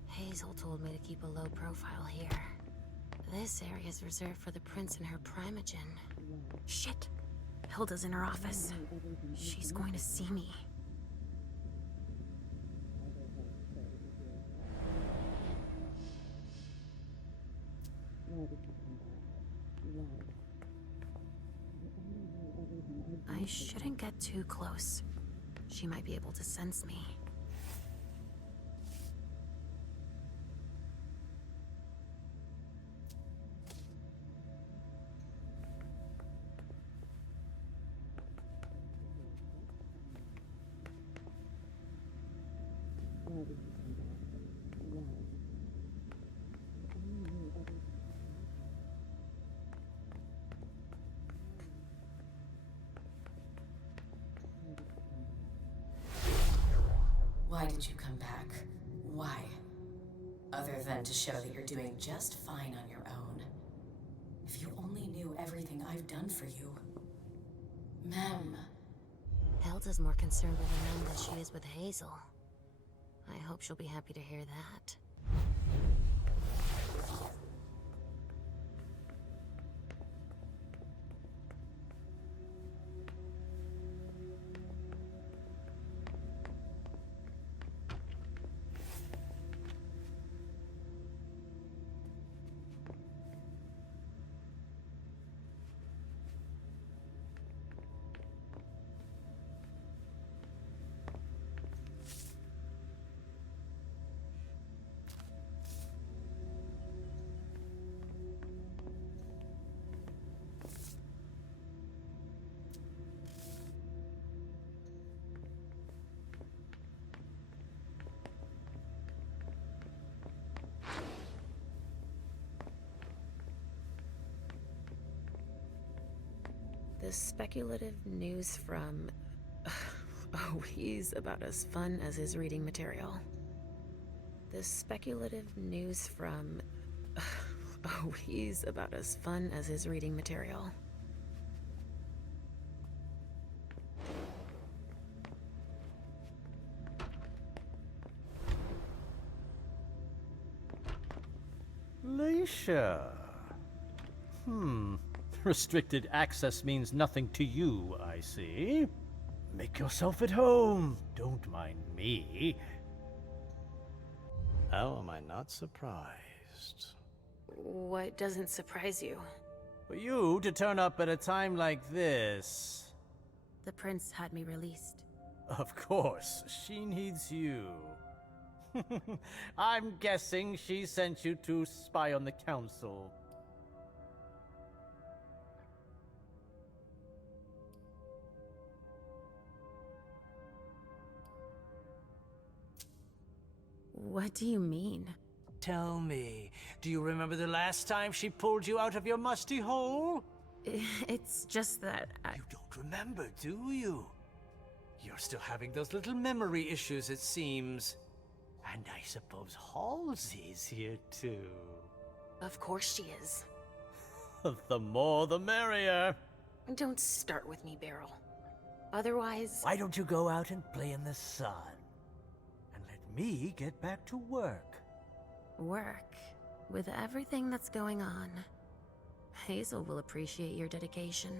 Hazel told me to keep a low profile here. This area is reserved for the prince and her primogen. Shit! Hilda's in her office. She's going to see me. I shouldn't get too close. She might be able to sense me. Why did you come back? Why? Other than to show that you're doing just fine on your own. If you only knew everything I've done for you. Mem. Hilda's more concerned with Mem than she is with Hazel. I hope she'll be happy to hear that. The speculative news from... Oh, he's about as fun as his reading material. The speculative news from... Oh, he's about as fun as his reading material. Leisha. Restricted access means nothing to you, I see. Make yourself at home. Don't mind me. How am I not surprised? What doesn't surprise you? For you to turn up at a time like this. The prince had me released. Of course, she needs you. I'm guessing she sent you to spy on the council. What do you mean? Tell me, do you remember the last time she pulled you out of your musty hole? It's just that You don't remember, do you? You're still having those little memory issues, it seems. And I suppose Halsey's here too. Of course she is. The more the merrier. Don't start with me, Beryl. Otherwise... Why don't you go out and play in the sun? And let me get back to work. Work? With everything that's going on, Hazel will appreciate your dedication.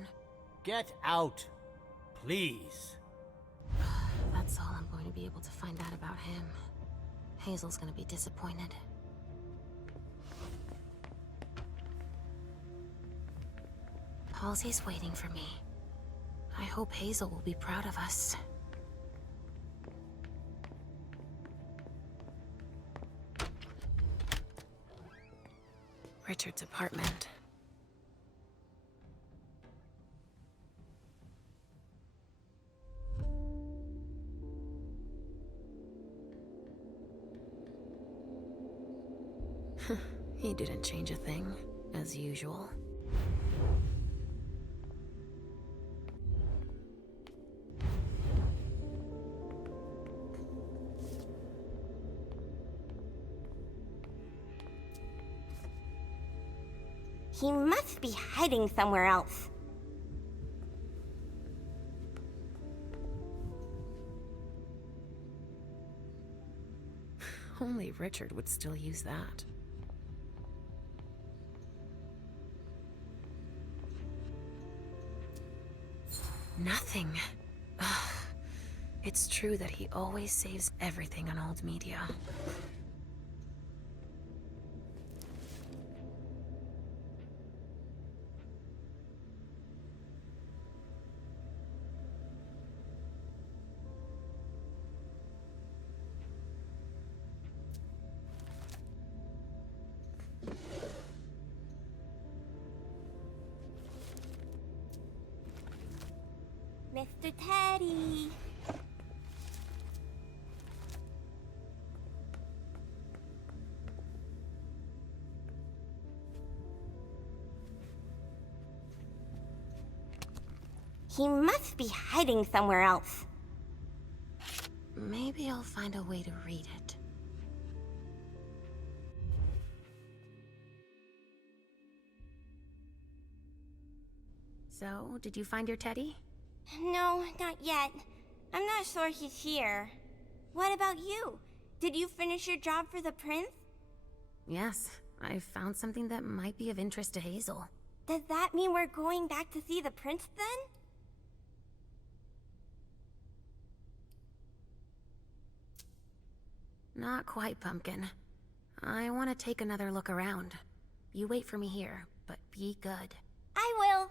Get out, please. That's all I'm going to be able to find out about him. Hazel's gonna be disappointed. Halsey's waiting for me. I hope Hazel will be proud of us. Richard's apartment. He didn't change a thing, as usual. He must be hiding somewhere else. Only Richard would still use that. Nothing. Ugh. It's true that he always saves everything on old media. Mr. Teddy! He must be hiding somewhere else. Maybe I'll find a way to read it. So, did you find your teddy? No, not yet. I'm not sure he's here. What about you? Did you finish your job for the prince? Yes, I found something that might be of interest to Hazel. Does that mean we're going back to see the prince then? Not quite, Pumpkin. I want to take another look around. You wait for me here, but be good. I will.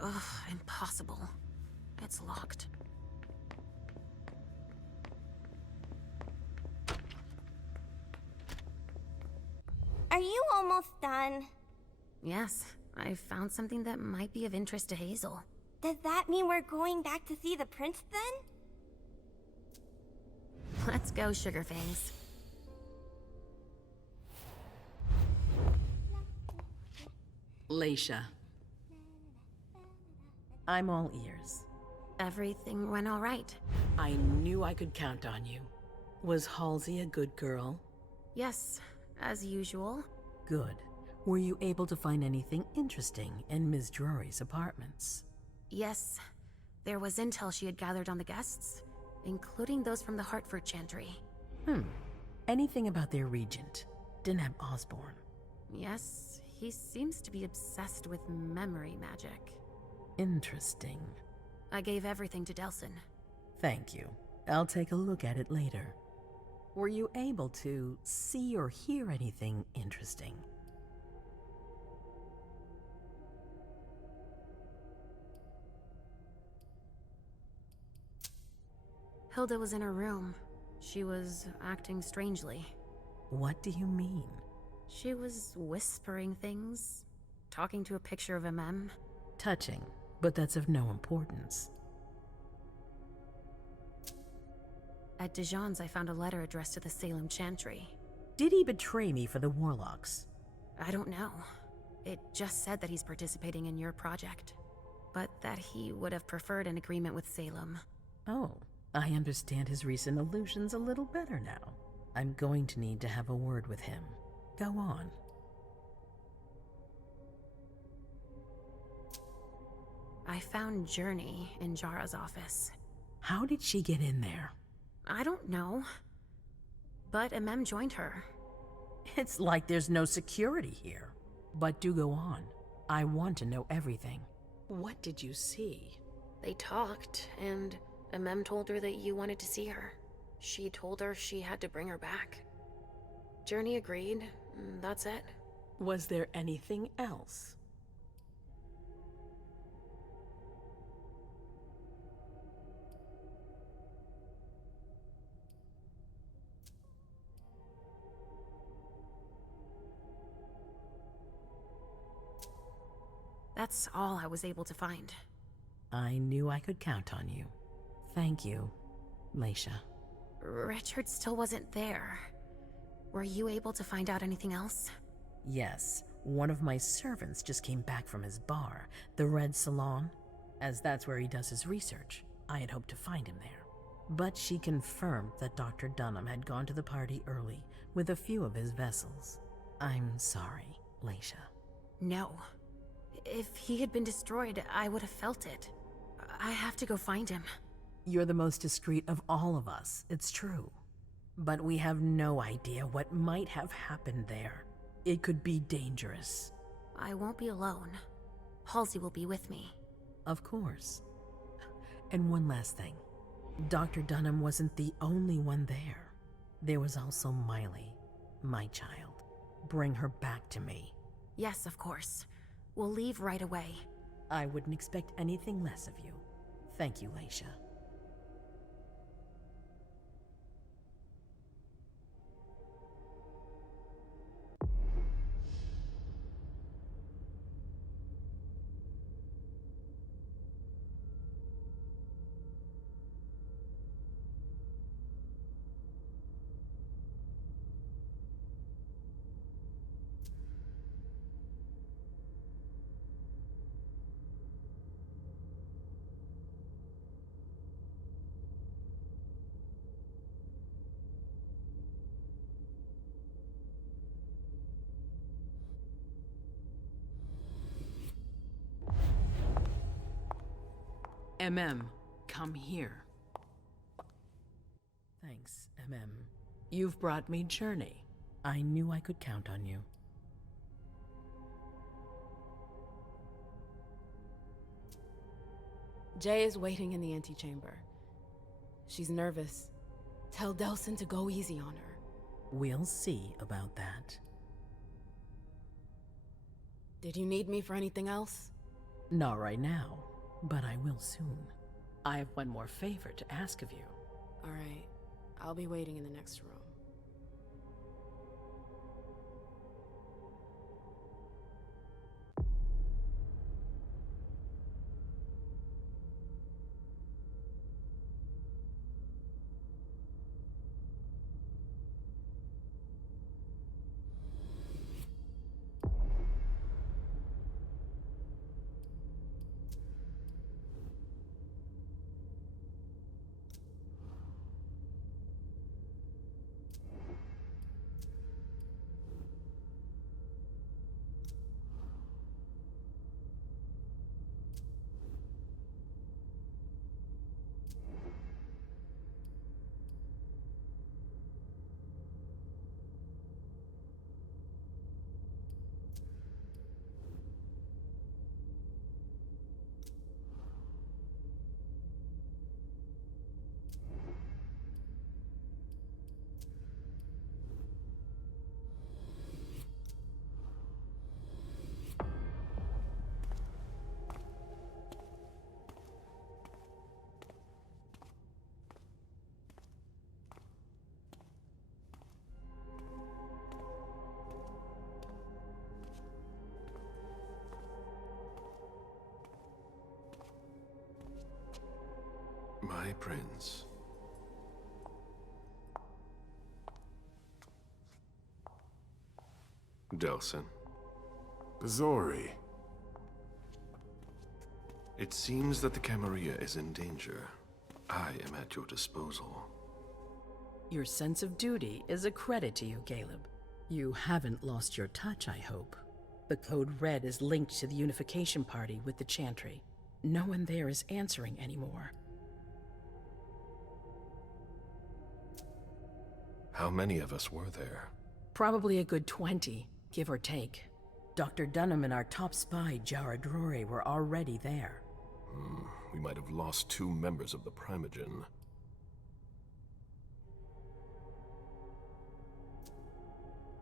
Ugh, impossible. It's locked. Are you almost done? Yes, I found something that might be of interest to Hazel. Does that mean we're going back to see the prince then? Let's go, Sugarfangs. Leisha. I'm all ears. Everything went all right. I knew I could count on you. Was Halsey a good girl? Yes, as usual. Good. Were you able to find anything interesting in Ms. Drury's apartments? Yes, there was intel she had gathered on the guests, including those from the Hartford Chantry. Anything about their regent, Deneb Osborne? Yes, he seems to be obsessed with memory magic. Interesting. I gave everything to Delsin. Thank you. I'll take a look at it later. Were you able to see or hear anything interesting? Hilda was in her room. She was acting strangely. What do you mean? She was whispering things, talking to a picture of MM. Touching, but that's of no importance. At Dijon's, I found a letter addressed to the Salem Chantry. Did he betray me for the Warlocks? I don't know. It just said that he's participating in your project, but that he would have preferred an agreement with Salem. Oh, I understand his recent illusions a little better now. I'm going to need to have a word with him. Go on. I found Journey in Jara's office. How did she get in there? I don't know. But MM joined her. It's like there's no security here. But do go on. I want to know everything. What did you see? They talked, and MM told her that you wanted to see her. She told her she had to bring her back. Journey agreed. That's it. Was there anything else? That's all I was able to find. I knew I could count on you. Thank you, Leisha. Richard still wasn't there. Were you able to find out anything else? Yes, one of my servants just came back from his bar, the Red Salon. As that's where he does his research, I had hoped to find him there. But she confirmed that Dr. Dunham had gone to the party early with a few of his vessels. I'm sorry, Leisha. No. If he had been destroyed, I would have felt it. I have to go find him. You're the most discreet of all of us, it's true. But we have no idea what might have happened there. It could be dangerous. I won't be alone. Halsey will be with me. Of course. And one last thing. Dr. Dunham wasn't the only one there. There was also Miley, my child. Bring her back to me. Yes, of course. We'll leave right away. I wouldn't expect anything less of you. Thank you, Leisha. Come here. Thanks, You've brought me Journey. I knew I could count on you. Jay is waiting in the antechamber. She's nervous. Tell Delsin to go easy on her. We'll see about that. Did you need me for anything else? Not right now, but I will soon. I have one more favor to ask of you. All right. I'll be waiting in the next room. My prince. Delsin. Zori. It seems that the Camarilla is in danger. I am at your disposal. Your sense of duty is a credit to you, Caleb. You haven't lost your touch, I hope. The Code Red is linked to the Unification Party with the Chantry. No one there is answering anymore. How many of us were there? Probably a good 20, give or take. Dr. Dunham and our top spy, Jara Drory, were already there. We might have lost 2 members of the Primogen.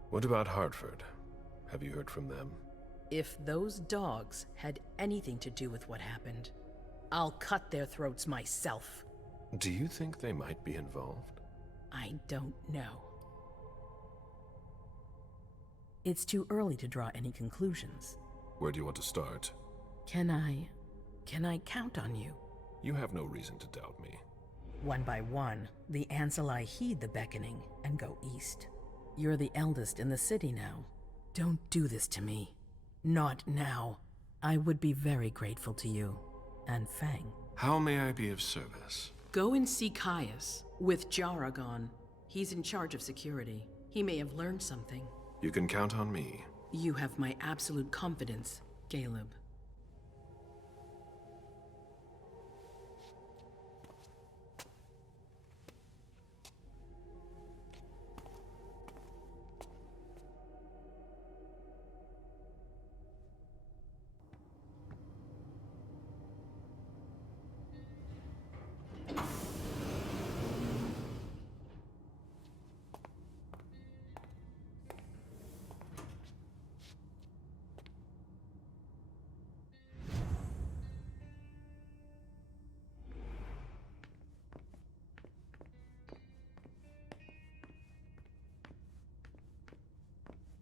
What about Hartford? Have you heard from them? If those dogs had anything to do with what happened, I'll cut their throats myself. Do you think they might be involved? I don't know. It's too early to draw any conclusions. Where do you want to start? Can I count on you? You have no reason to doubt me. One by one, the Ancillai heed the beckoning and go east. You're the eldest in the city now. Don't do this to me. Not now. I would be very grateful to you. And Fang. How may I be of service? Go and see Caius. With Jara gone, he's in charge of security. He may have learned something. You can count on me. You have my absolute confidence, Caleb.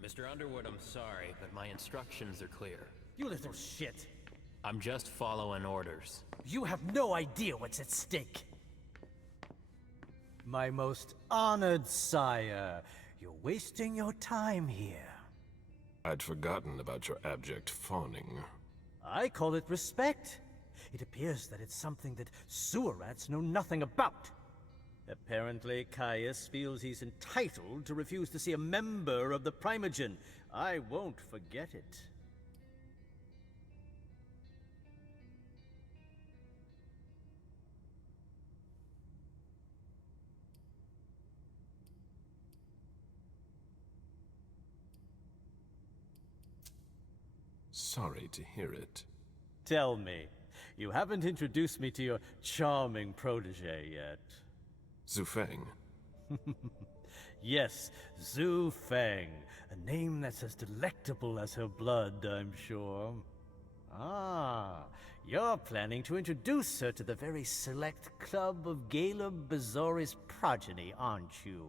Mr. Underwood, I'm sorry, but my instructions are clear. You little shit. I'm just following orders. You have no idea what's at stake. My most honored sire, you're wasting your time here. I'd forgotten about your abject fawning. I call it respect. It appears that it's something that sewer rats know nothing about. Apparently, Caius feels he's entitled to refuse to see a member of the Primogen. I won't forget it. Sorry to hear it. Tell me, you haven't introduced me to your charming protege yet. Zhu Feng. Yes, Zhu Feng. A name that's as delectable as her blood, I'm sure. Ah, you're planning to introduce her to the very select club of Gala Bazori's progeny, aren't you?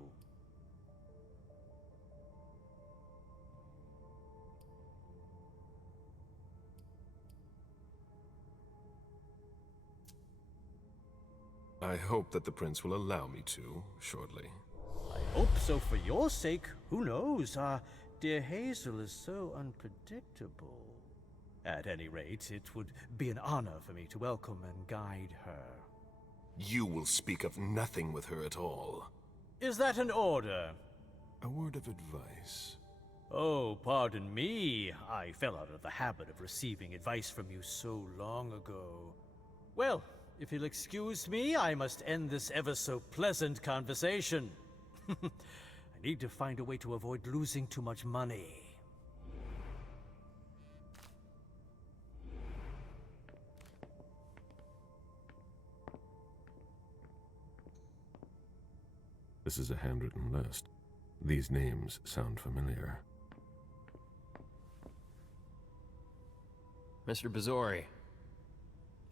I hope that the prince will allow me to, shortly. I hope so for your sake. Who knows? Dear Hazel is so unpredictable. At any rate, it would be an honor for me to welcome and guide her. You will speak of nothing with her at all. Is that an order? A word of advice. Oh, pardon me. I fell out of the habit of receiving advice from you so long ago. Well, if you'll excuse me, I must end this ever-so-pleasant conversation. I need to find a way to avoid losing too much money. This is a handwritten list. These names sound familiar. Mr. Bazori,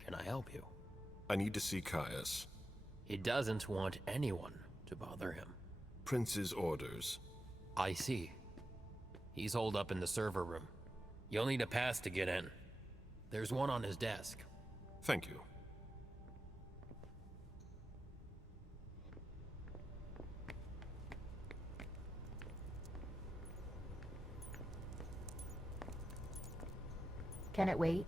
can I help you? I need to see Caius. He doesn't want anyone to bother him. Prince's orders. I see. He's holed up in the server room. You'll need a pass to get in. There's one on his desk. Thank you. Can it wait?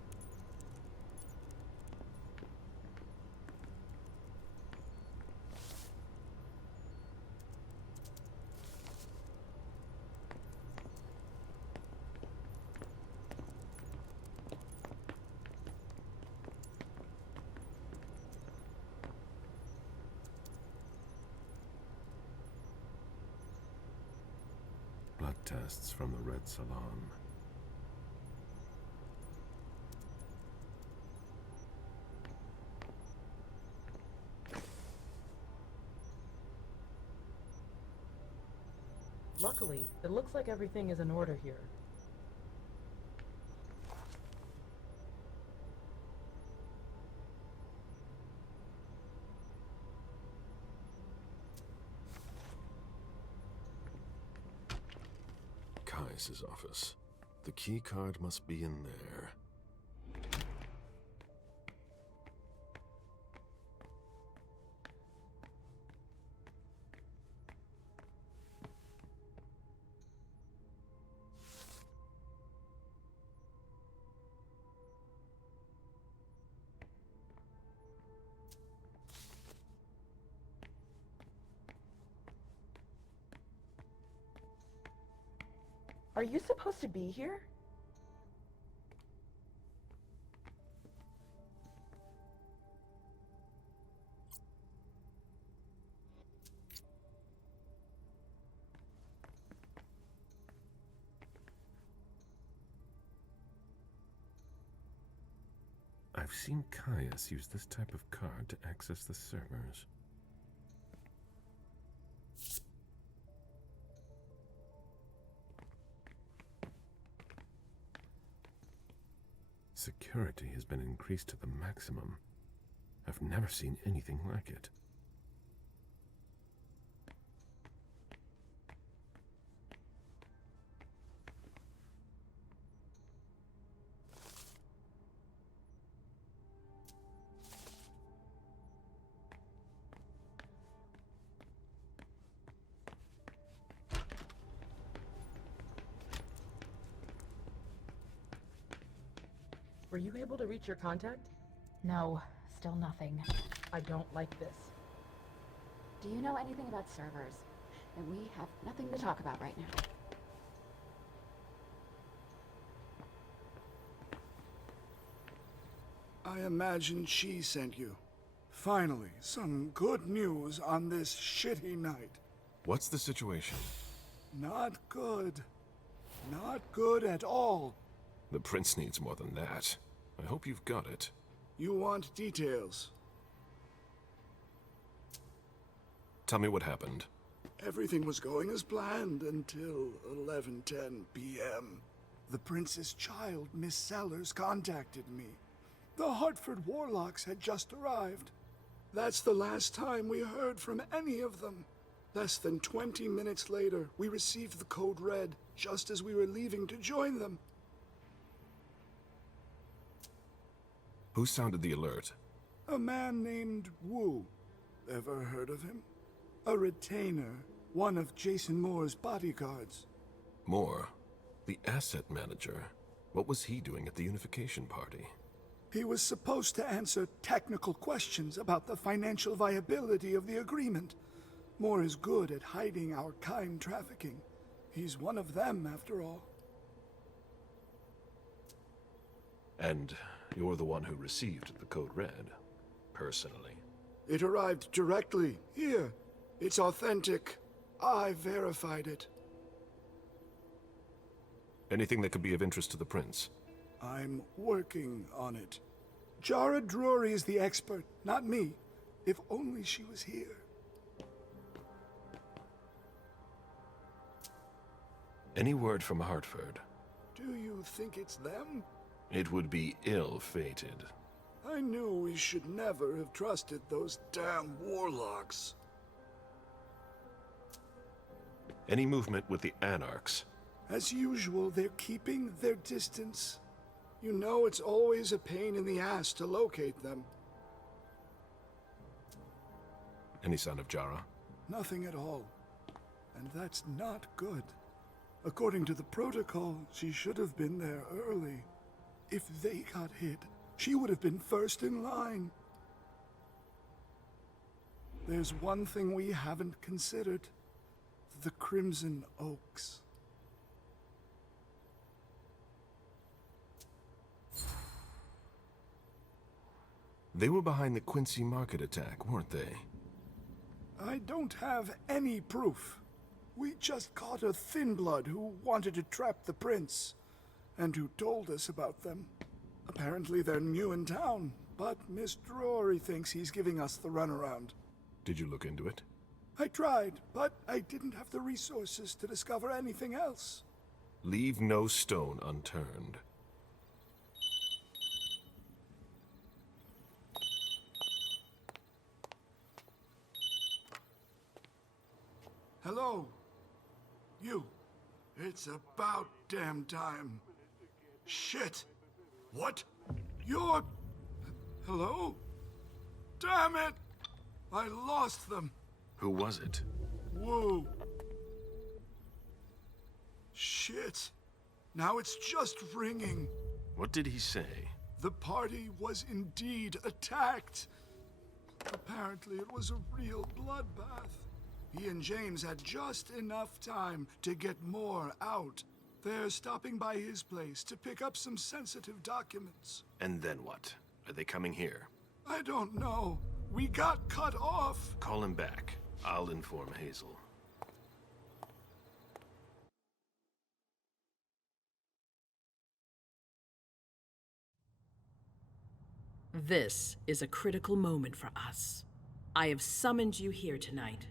Blood tests from the Red Salon. Luckily, it looks like everything is in order here. Caius's office. The key card must be in there. Are you supposed to be here? I've seen Caius use this type of card to access the servers. Security has been increased to the maximum. I've never seen anything like it. Were you able to reach your contact? No, still nothing. I don't like this. Do you know anything about servers? And we have nothing to talk about right now. I imagine she sent you. Finally, some good news on this shitty night. What's the situation? Not good. Not good at all. The prince needs more than that. I hope you've got it. You want details? Tell me what happened. Everything was going as planned until 11:10 p.m. The prince's child, Miss Sellers, contacted me. The Hartford Warlocks had just arrived. That's the last time we heard from any of them. Less than 20 minutes later, we received the code red, just as we were leaving to join them. Who sounded the alert? A man named Wu. Ever heard of him? A retainer, one of Jason Moore's bodyguards. Moore? The asset manager? What was he doing at the unification party? He was supposed to answer technical questions about the financial viability of the agreement. Moore is good at hiding our kind trafficking. He's one of them, after all. And you're the one who received the code red, personally? It arrived directly, here. It's authentic. I verified it. Anything that could be of interest to the prince? I'm working on it. Jara Drury is the expert, not me. If only she was here. Any word from Hartford? Do you think it's them? It would be ill-fated. I knew we should never have trusted those damn warlocks. Any movement with the Anarchs? As usual, they're keeping their distance. You know it's always a pain in the ass to locate them. Any sign of Jara? Nothing at all. And that's not good. According to the protocol, she should have been there early. If they got hit, she would have been first in line. There's one thing we haven't considered. The Crimson Oaks. They were behind the Quincy Market attack, weren't they? I don't have any proof. We just caught a thin blood who wanted to trap the prince, and who told us about them. Apparently they're new in town, but Miss Drury thinks he's giving us the runaround. Did you look into it? I tried, but I didn't have the resources to discover anything else. Leave no stone unturned. Hello? You. It's about damn time. Shit. What? You're... Hello? Damn it! I lost them. Who was it? Whoa. Shit. Now it's just ringing. What did he say? The party was indeed attacked. Apparently it was a real bloodbath. He and James had just enough time to get more out. They're stopping by his place to pick up some sensitive documents. And then what? Are they coming here? I don't know. We got cut off. Call him back. I'll inform Hazel. This is a critical moment for us. I have summoned you here tonight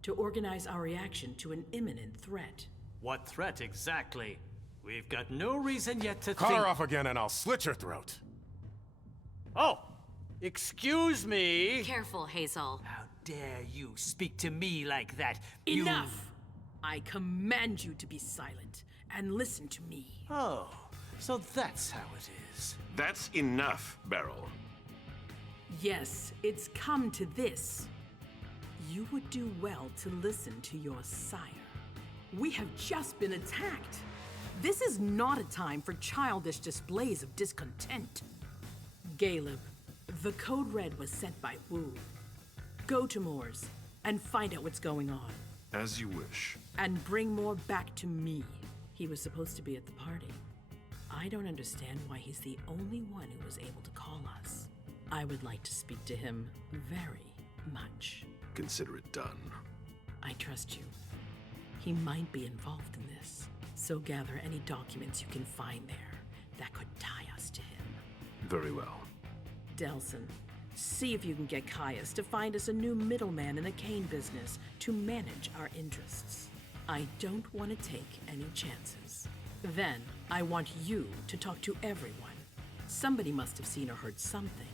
to organize our reaction to an imminent threat. What threat exactly? We've got no reason yet to Cut think... her off again and I'll slit your throat. Oh! Excuse me! Careful, Hazel. How dare you speak to me like that? Enough! I command you to be silent and listen to me. Oh, so that's how it is. That's enough, Beryl. Yes, it's come to this. You would do well to listen to your sire. We have just been attacked. This is not a time for childish displays of discontent. Caleb, the code red was sent by Wu. Go to Moore's and find out what's going on. As you wish. And bring Moore back to me. He was supposed to be at the party. I don't understand why he's the only one who was able to call us. I would like to speak to him very much. Consider it done. I trust you. He might be involved in this, so gather any documents you can find there that Very well. Delson, see if you can get Caius to find us a new middleman in the cane business to manage our interests. I don't want to take any chances. Then, I want you to talk to everyone. Somebody must have seen or heard something.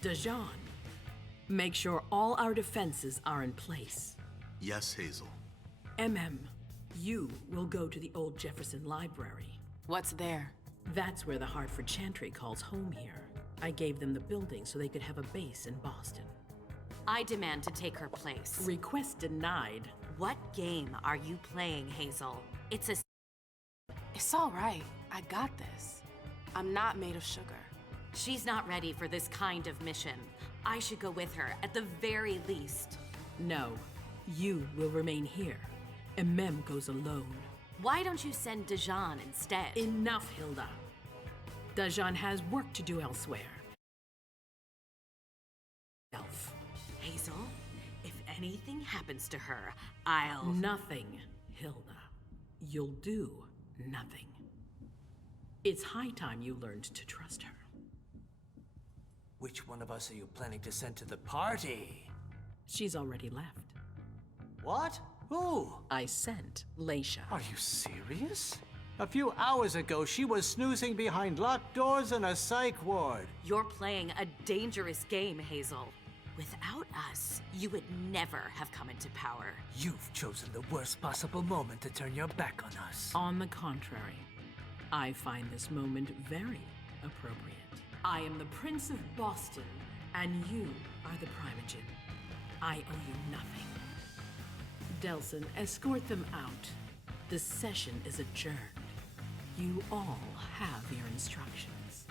Dajan, make sure all our defenses are in place. Yes, Hazel. You will go to the old Jefferson Library. What's there? That's where the Hartford Chantry calls home here. I gave them the building so they could have a base in Boston. I demand to take her place. Request denied. What game are you playing, Hazel? It's all right. I got this. I'm not made of sugar. She's not ready for this kind of mission. I should go with her, at the very least. No, you will remain here. Mem goes alone. Why don't you send Dajan instead? Enough, Hilda. Dajan has work to do elsewhere. Elf. Hazel, if anything happens to her, I'll... Nothing, Hilda. You'll do nothing. It's high time you learned to trust her. Which one of us are you planning to send to the party? She's already left. What? Who? I sent Leisha. Are you serious? A few hours ago, she was snoozing behind locked doors in a psych ward. You're playing a dangerous game, Hazel. Without us, you would never have come into power. You've chosen the worst possible moment to turn your back on us. On the contrary, I find this moment very appropriate. I am the Prince of Boston, and you are the Primogen. I owe you nothing. Delson, escort them out. The session is adjourned. You all have your instructions.